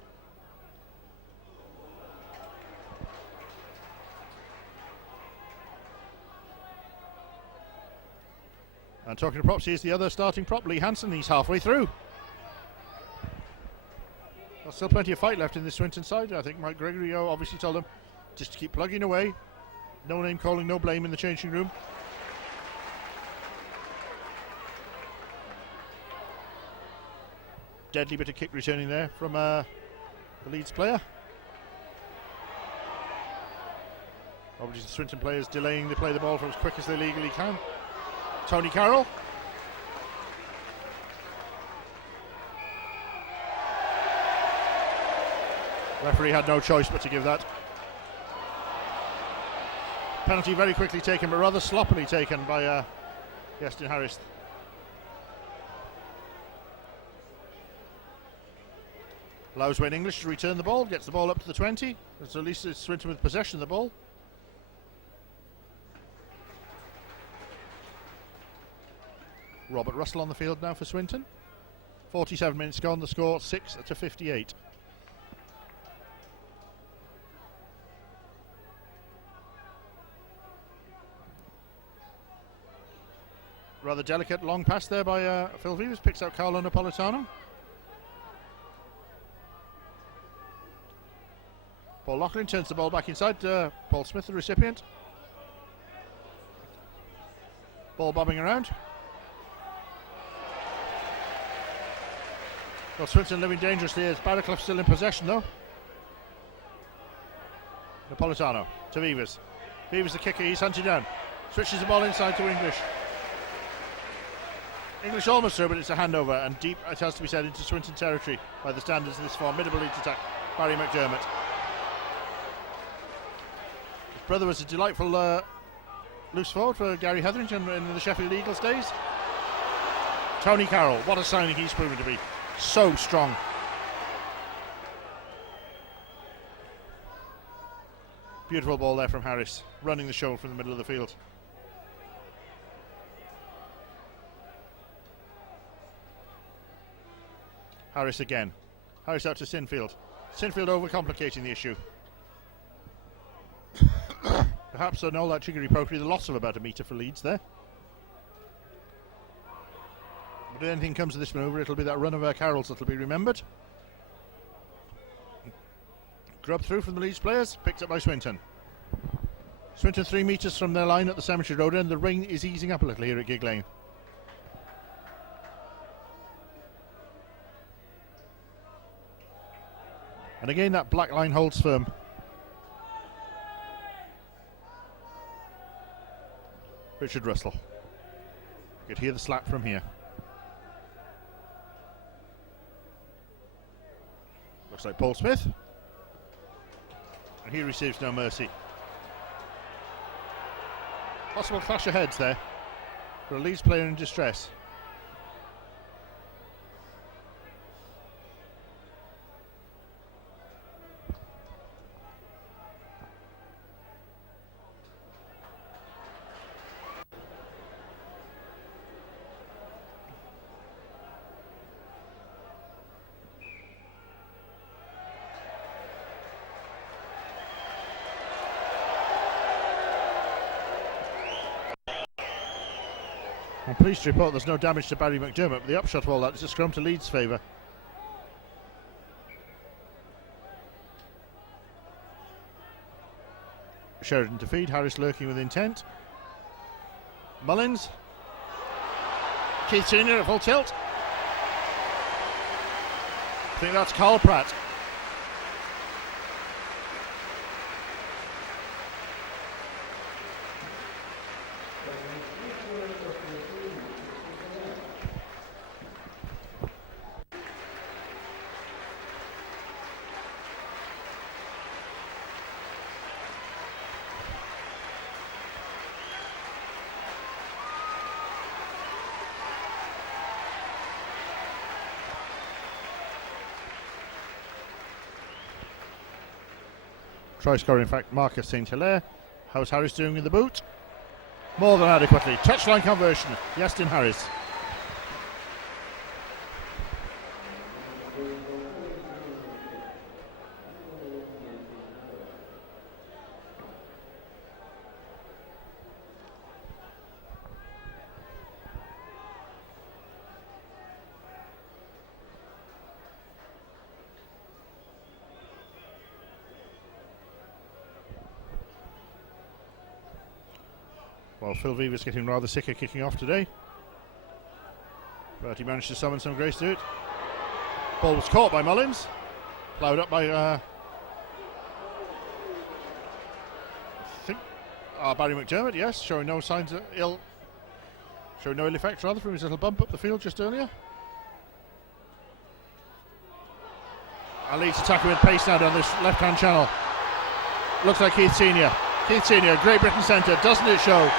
And talking to props, here's the other starting prop, Lee Hansen. He's halfway through. There's still plenty of fight left in this Swinton side. I think Mike Gregory obviously told them just to keep plugging away. No name calling, no blame in the changing room. Deadly bit of kick returning there from the Leeds player. Obviously the Swinton players delaying the play of the ball for as quick as they legally can. Tony Carroll. Referee had no choice but to give that. Penalty very quickly taken, but rather sloppily taken by Justin Harris. Allows Wayne English to return the ball, gets the ball up to the 20. So at least it's Swinton with possession of the ball. Robert Russell on the field now for Swinton. 47 minutes gone, the score 6-58. Rather delicate long pass there by Phil Vivas, picks out Carlo Napolitano. Paul Loughlin turns the ball back inside. Paul Smith, the recipient. Ball bobbing around. Well, Swinton living dangerously as Barraclough still in possession though. Napolitano to Vivas. Vivas the kicker, he's hunted down. Switches the ball inside to English. English almost through, but it's a handover, and deep, it has to be said, into Swinton territory by the standards of this formidable Leeds attack. Barry McDermott. His brother was a delightful loose forward for Gary Hetherington in the Sheffield Eagles days. Tony Carroll, what a signing he's proven to be. So strong. Beautiful ball there from Harris, running the show from the middle of the field. Harris again. Harris out to Sinfield. Sinfield overcomplicating the issue. Perhaps all that triggery-pokery, the loss of about a metre for Leeds there. But if anything comes of this manoeuvre, it'll be that run of Carroll's that'll be remembered. Grub through from the Leeds players, picked up by Swinton. Swinton 3 metres from their line at the Cemetery Road end. The rain is easing up a little here at Gigg Lane. And again, that black line holds firm. Richard Russell. You could hear the slap from here. Looks like Paul Smith. And he receives no mercy. Possible clash of heads there for a Leeds player in distress. I'm pleased to report there's no damage to Barry McDermott, but the upshot of all that is a scrum to Leeds' favour. Sheridan to feed, Harris lurking with intent. Mullins. Keith Senior at full tilt. I think that's Carl Pratt. Try scorer, in fact, Marcus St. Hilaire. How's Harris doing with the boot? More than adequately. Touchline conversion. Yastin Harris. Well, Phil Vivas getting rather sick of kicking off today, but he managed to summon some grace to it. Ball was caught by Mullins, ploughed up by I think Barry McDermott. Yes, showing no signs of ill effects rather from his little bump up the field just earlier. And Leeds attacking with pace now down this left-hand channel. Looks like Keith Senior. Keith Senior, Great Britain centre, doesn't it show?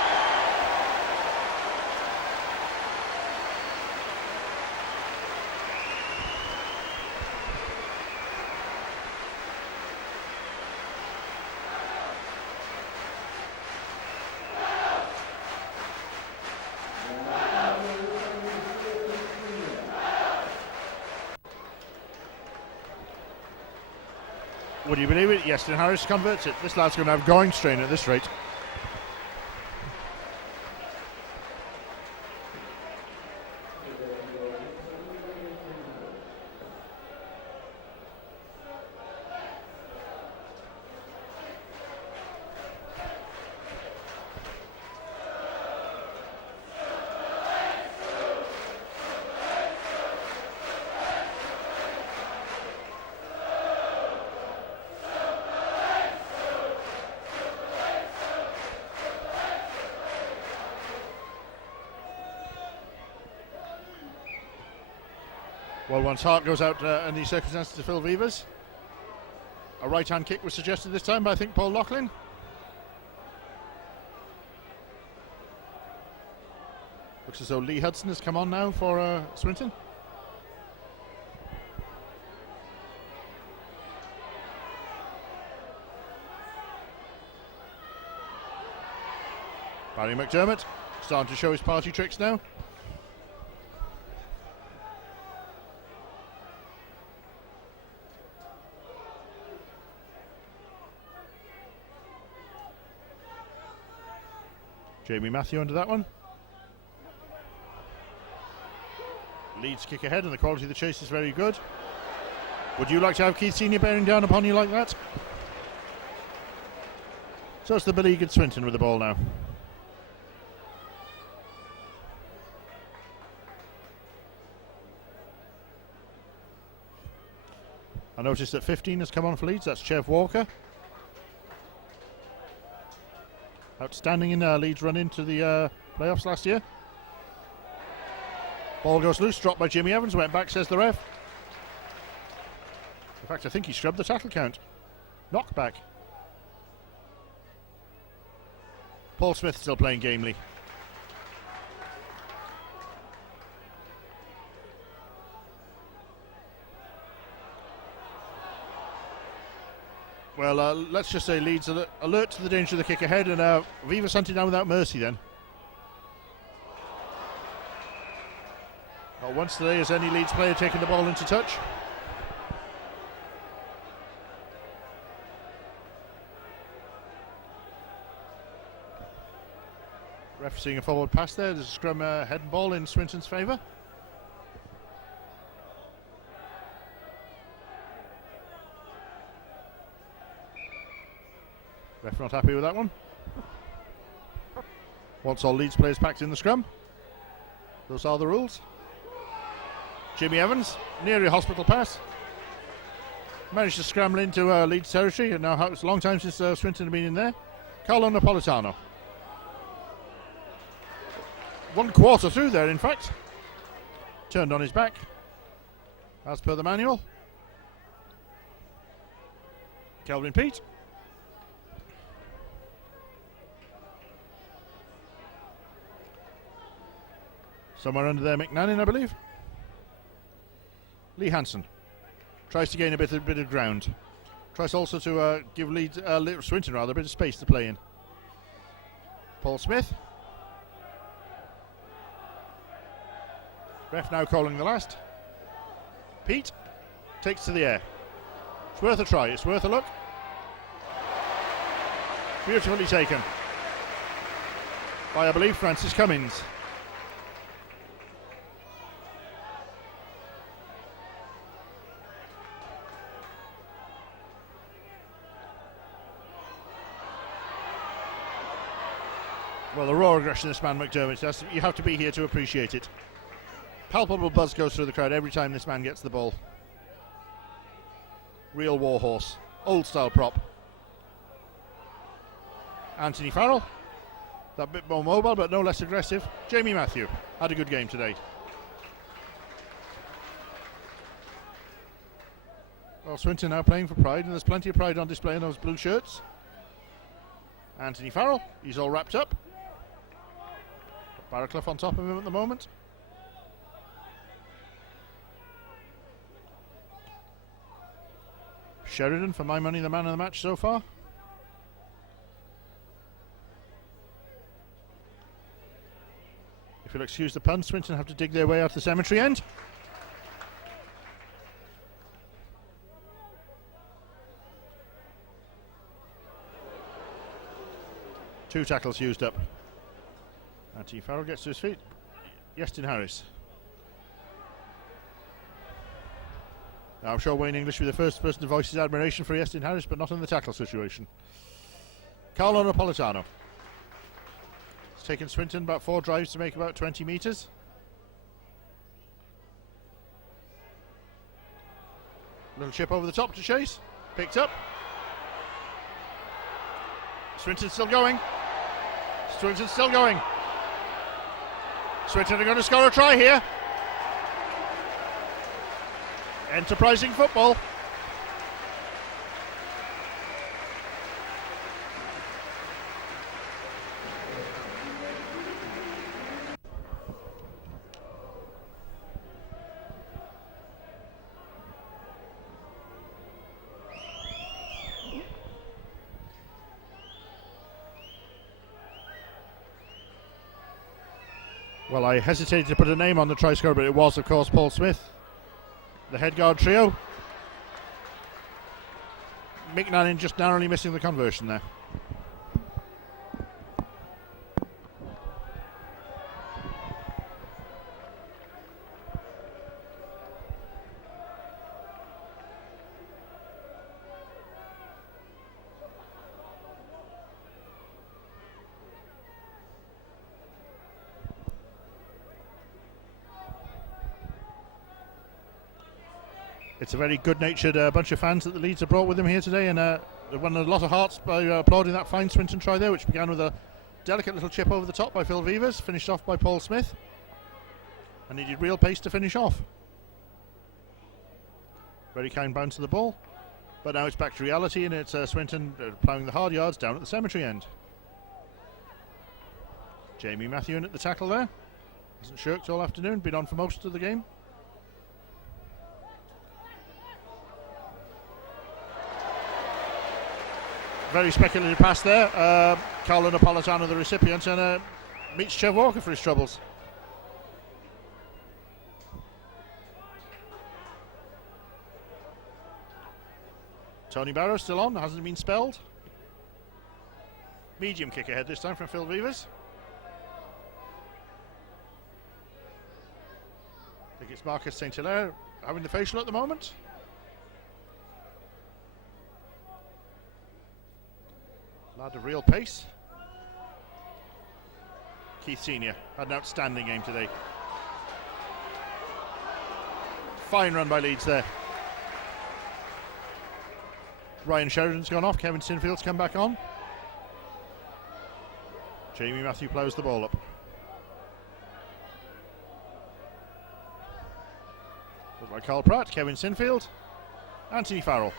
Would you believe it? Yastin Harris converts it. This lad's going to have going strain at this rate. Well, once Hart goes out in these circumstances to Phil Vivas. A right-hand kick was suggested this time by, I think, Paul Loughlin. Looks as though Lee Hudson has come on now for Swinton. Barry McDermott starting to show his party tricks now. Jamie Matthew under that one. Leeds kick ahead and the quality of the chase is very good. Would you like to have Keith Senior bearing down upon you like that? So it's the beleaguered Swinton with the ball now. I noticed that 15 has come on for Leeds. That's Chev Walker. Outstanding in Leeds run into the playoffs last year. Ball goes loose, dropped by Jimmy Evans, went back, says the ref. In fact, I think he scrubbed the tackle count. Knockback. Paul Smith still playing gamely. Well, let's just say Leeds alert to the danger of the kick ahead, and Vivas hunting down without mercy then. Not once today has any Leeds player taken the ball into touch. Ref Ref seeing a forward pass there. There's a scrum head and ball in Swinton's favour. Ref not happy with that one. Wants all Leeds players packed in the scrum. Those are the rules. Jimmy Evans, near a hospital pass. Managed to scramble into Leeds territory, and now it's a long time since Swinton have been in there. Carlo Napolitano. 1 quarter through there, in fact. Turned on his back, as per the manual. Kelvin Pete. Somewhere under there, McNannon, I believe. Lee Hansen tries to gain a bit of ground. Tries also to give Swinton a bit of space to play in. Paul Smith. Ref now calling the last. Pete takes to the air. It's worth a try, it's worth a look. Beautifully taken by, I believe, Francis Cummins. Well, the raw aggression of this man McDermott, you have to be here to appreciate it. Palpable buzz goes through the crowd every time this man gets the ball. Real warhorse. Old style prop. Anthony Farrell. That bit more mobile but no less aggressive. Jamie Matthew had a good game today. Well, Swinton now playing for pride, and there's plenty of pride on display in those blue shirts. Anthony Farrell, he's all wrapped up. Barraclough on top of him at the moment. Sheridan, for my money, the man of the match so far. If you'll excuse the pun, Swinton have to dig their way out the cemetery end. Two tackles used up. Anthony Farrell gets to his feet. Yestin Harris. Now, I'm sure Wayne English will be the first person to voice his admiration for Yestin Harris, but not in the tackle situation. Carlo Napolitano. It's taken Swinton about 4 drives to make about 20 metres. Little chip over the top to chase. Picked up. Swinton's still going. Swinton's still going. Swinton are going to score a try here. Enterprising football. Well, I hesitated to put a name on the try scorer, but it was, of course, Paul Smith. The head guard trio. McNannon just narrowly missing the conversion there. It's a very good-natured bunch of fans that the Leeds have brought with them here today, and they've won a lot of hearts by applauding that fine Swinton try there, which began with a delicate little chip over the top by Phil Vivers, finished off by Paul Smith, and needed real pace to finish off. Very kind bounce to the ball, but now it's back to reality, and it's Swinton ploughing the hard yards down at the cemetery end. Jamie Matthew in at the tackle there. Hasn't shirked all afternoon, been on for most of the game. Very speculative pass there. Carlo Napolitano, the recipient, and meets Chev Walker for his troubles. Tony Barrow still on, hasn't been spelled. Medium kick ahead this time from Phil Vivers. think it's Marcus St. Hilaire having the facial at the moment. Lad of real pace. Keith Senior had an outstanding game today. Fine run by Leeds there. Ryan Sheridan's gone off. Kevin Sinfield's come back on. Jamie Matthew ploughs the ball up. Led by Carl Pratt, Kevin Sinfield, Anthony Farrell.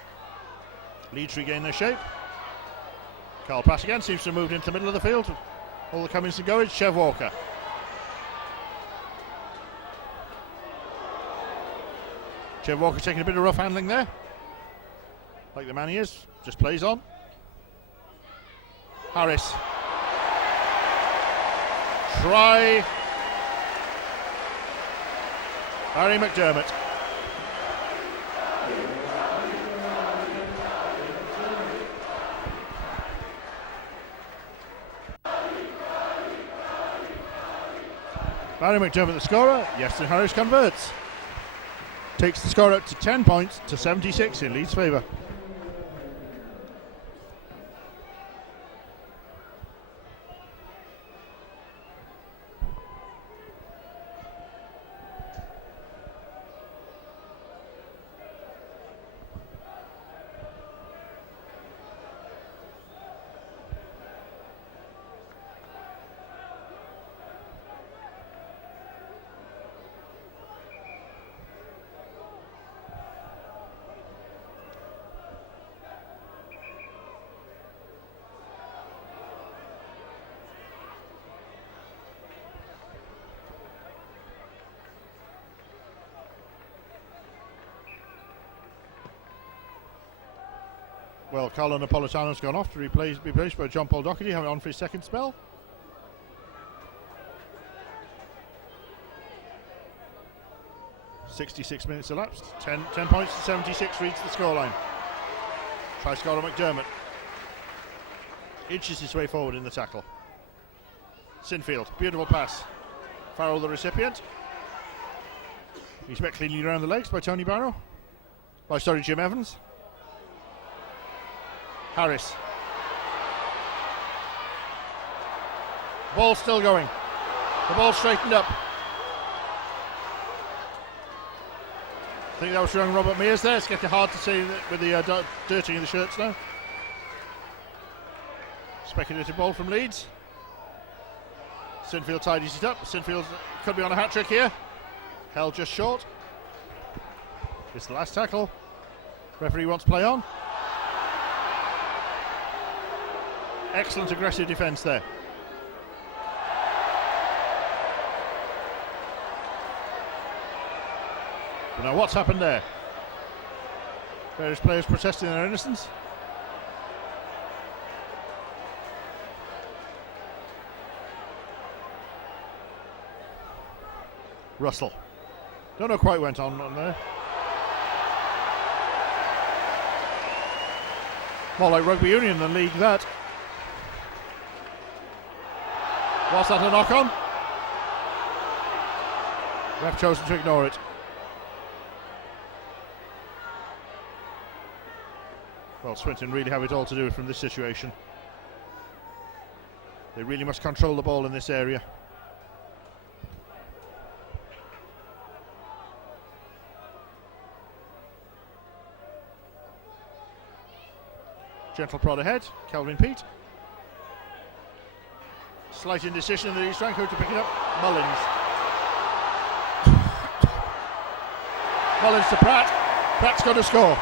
Leeds regain their shape. Carl Pratt again seems to have moved into the middle of the field. All the comings and goings. Chev Walker. Chev Walker taking a bit of rough handling there. Like the man he is. Just plays on. Harris. Try. Barry McDermott. Barry McDermott the scorer. Yeston Harris converts. Takes the score up to 10 points to 76 in Leeds' favour. Well, Carlo Napolitano's gone off to be replaced by John Paul Doherty, having on for his second spell. .66 minutes elapsed. 10 points to 76 reads the scoreline. Try scorer McDermott. Inches his way forward in the tackle. Sinfield, beautiful pass. Farrell the recipient. He's met cleanly around the legs by Tony Barrow. Jim Evans. Harris. Ball still going. The ball straightened up. I think that was young Robert Mears there. It's getting hard to see with the dirtying of the shirts now. Speculative ball from Leeds. Sinfield tidies it up. Sinfield could be on a hat-trick here. Held just short. It's the last tackle. Referee wants play on. Excellent aggressive defence there. But now what's happened there? Various players protesting their innocence. Russell. Don't know quite what went on there. More like rugby union than league that. Was that a knock-on? Ref chosen to ignore it. Well, Swinton really have it all to do from this situation. They really must control the ball in this area. Gentle prod ahead, Kelvin Pete. Slight indecision in the East rank, who to pick it up? Mullins. Mullins to Pratt. Pratt's got to score.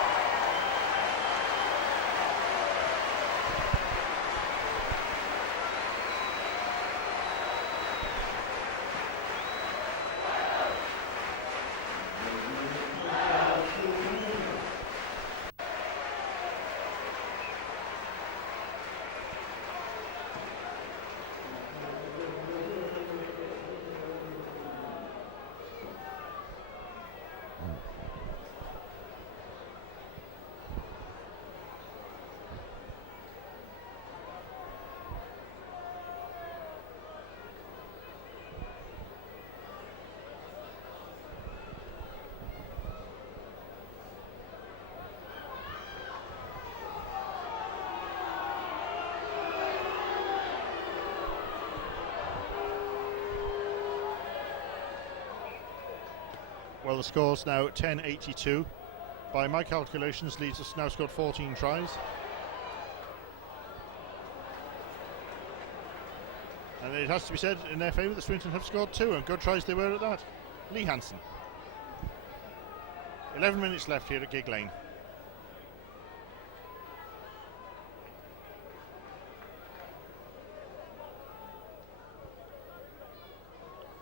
Well, the score's now 10-82. By my calculations, Leeds has now scored 14 tries. And it has to be said in their favour that Swinton have scored 2, and good tries they were at that. Lee Hansen. 11 minutes left here at Gigg Lane.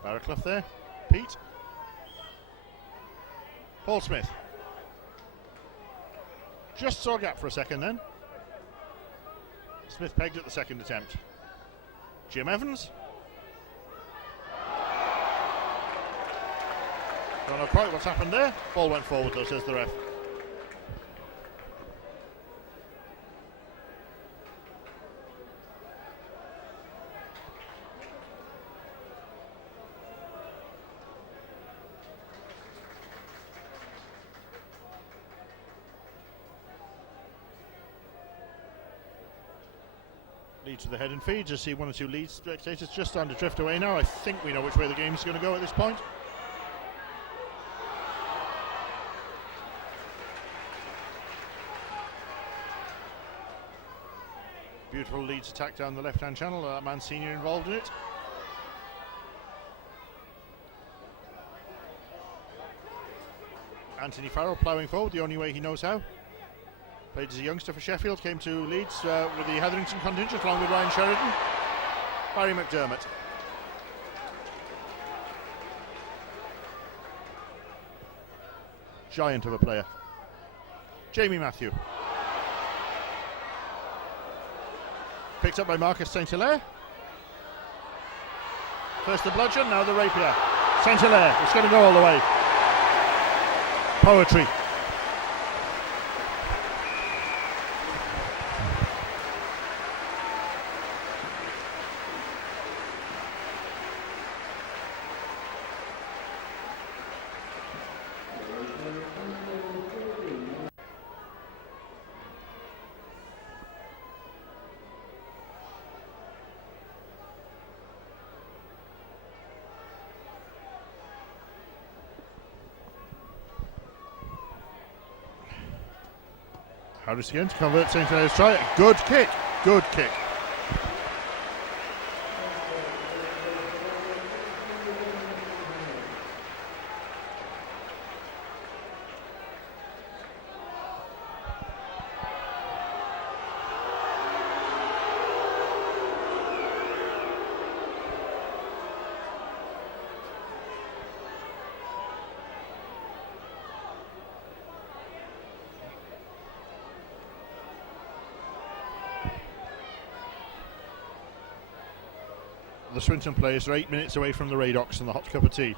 Barraclough there. Pete. Paul Smith. Just saw a gap for a second then. Smith pegged at the second attempt. Jim Evans. Don't know quite what's happened there. Ball went forward though, says the ref. Leeds with the head and feed. Just see one or two Leeds spectators just starting to drift away now. I think we know which way the game's going to go at this point. Beautiful Leeds attack down the left-hand channel. That man senior involved in it. Anthony Farrell ploughing forward the only way he knows how. Played as a youngster for Sheffield, came to Leeds with the Hetherington contingent along with Ryan Sheridan. Barry McDermott. Giant of a player. Jamie Matthew. Picked up by Marcus St. Hilaire. First the bludgeon, now the rapier. St. Hilaire, it's going to go all the way. Poetry. Harris again to convert St. Hilaire's try. Good kick. Good kick. The Swinton players are 8 minutes away from the Raydocks and the hot cup of tea.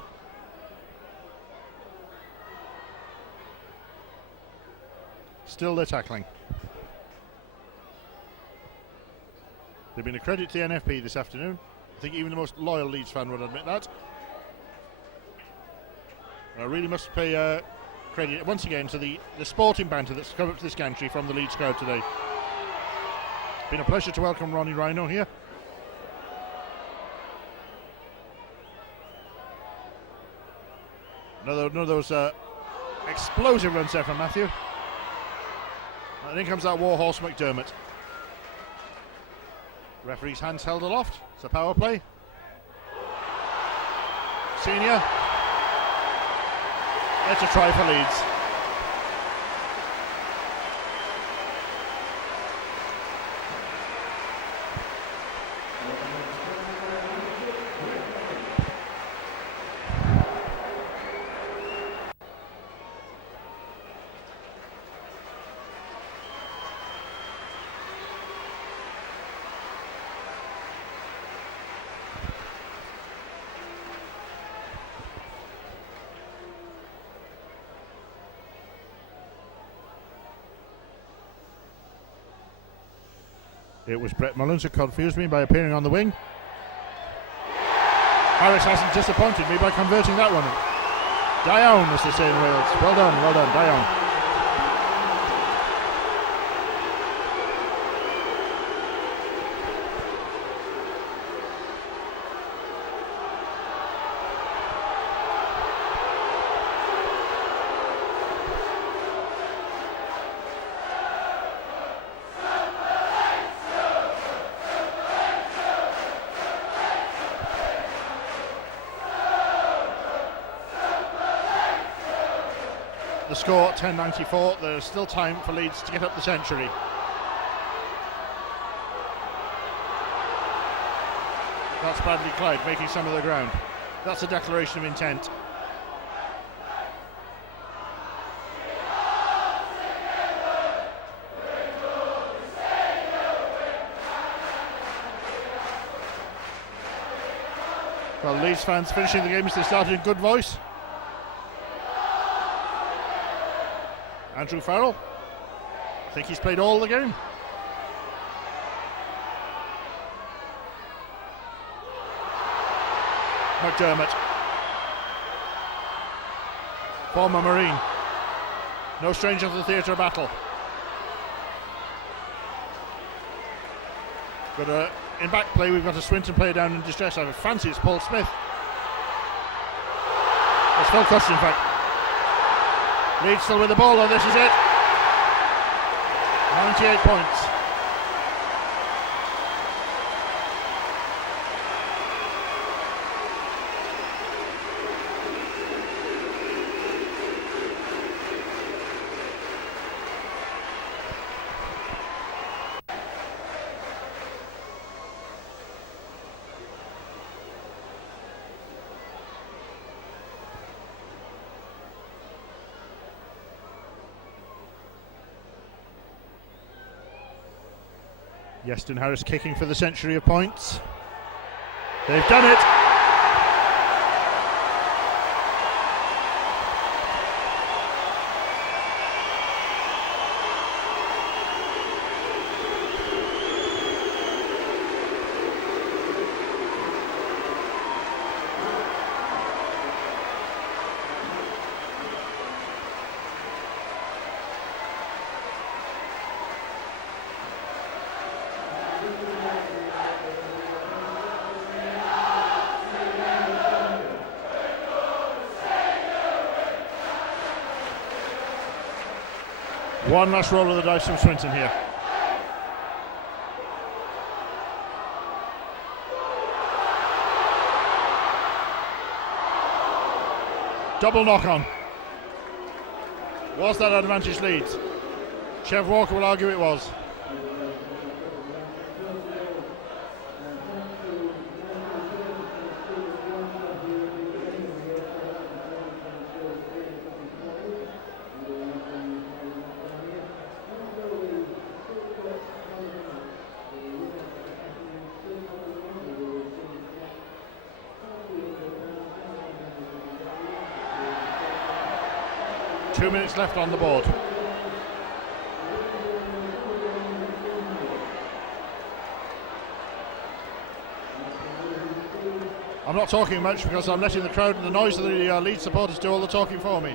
Still they're tackling. They've been a credit to the NFP this afternoone. I think even the most loyal Leeds fan would admit that. I really must pay credit once again to the sporting banter that's come up to this gantry from the Leeds crowd today. Been a pleasure to welcome Ronnie Rhino here. Another of those explosive runs there from Matthew. And in comes that warhorse McDermott. Referee's hands held aloft. It's a power play. Senior. It's a try for Leeds. It was Brett Mullins who confused me by appearing on the wing. Harris hasn't disappointed me by converting that one. Down, as they say in Wales. Well done, down. the score 10-94. There's still time for Leeds to get up the century. That's Bradley Clyde making some of the ground. That's a declaration of intent. Well, Leeds fans finishing the game as they started in good voice. Andrew Farrell, I think he's played all the game. McDermott, former Marine, no stranger to the theatre of battle. But in back play we've got a Swinton player down in distress. I fancy it's Paul Smith. It's Phil Custer in fact. Leeds still with the ball though, this is it. 98 points. Yeston Harris kicking for the century of points. They've done it. One last roll of the dice from Swinton here. Double knock on. Was that advantage Leeds? Chev Walker will argue it was. Two minutes left on the board. I'm not talking much because I'm letting the crowd and the noise of the Leeds supporters do all the talking for me.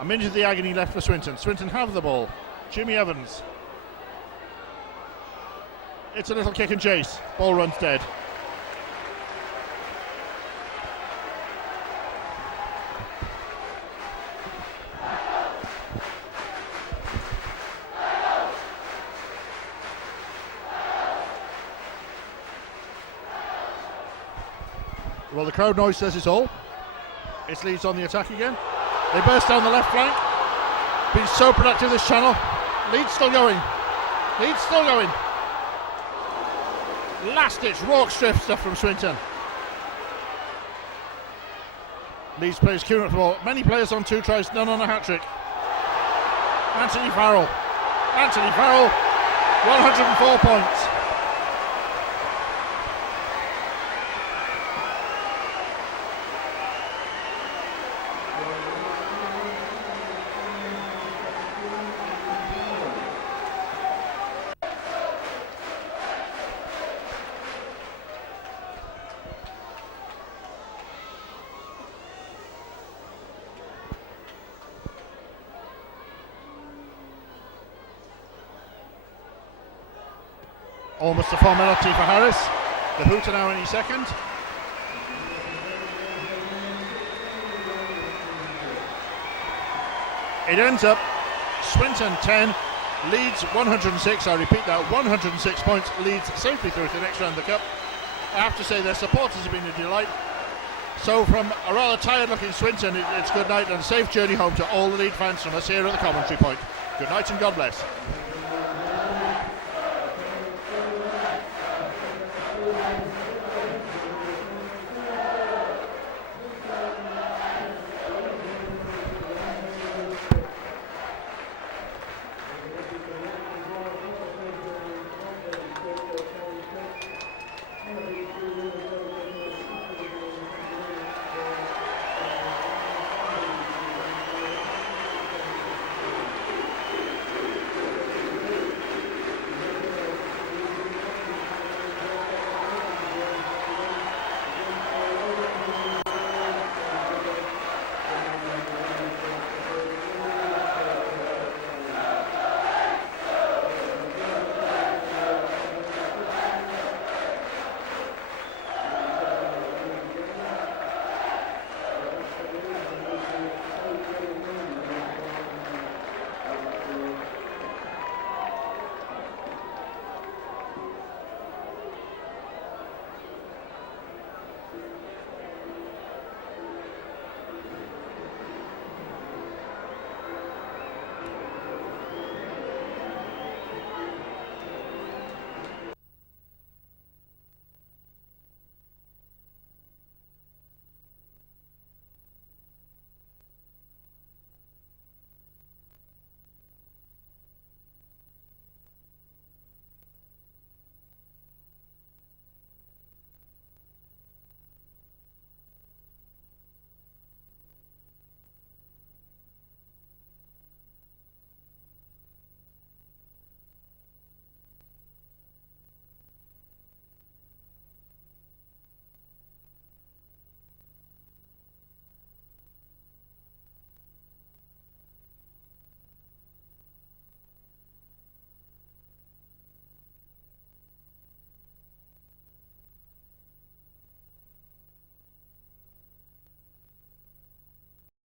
A minute of the agony left for Swinton. Swinton have the ball. Jimmy Evans. It's a little kick and chase. Ball runs dead. Well, the crowd noise says it's all. It's Leeds on the attack again. They burst down the left flank. Been so productive this channel. Leeds still going. Leeds still going. Last ditch Rourke strip stuff from Swinton. Leeds players queuing up the ball. Many players on 2 tries, none on a hat-trick. Anthony Farrell. Anthony Farrell, 104 points. Almost a formality for Harris. The hooter now any second. It ends up Swinton 10, Leeds 106. I repeat that, 106 points. Leeds safely through to the next round of the cup. I have to say their supporters have been a delight. So from a rather tired-looking Swinton, it's good night and a safe journey home to all the Leeds fans from us here at the commentary point. Good night and God bless.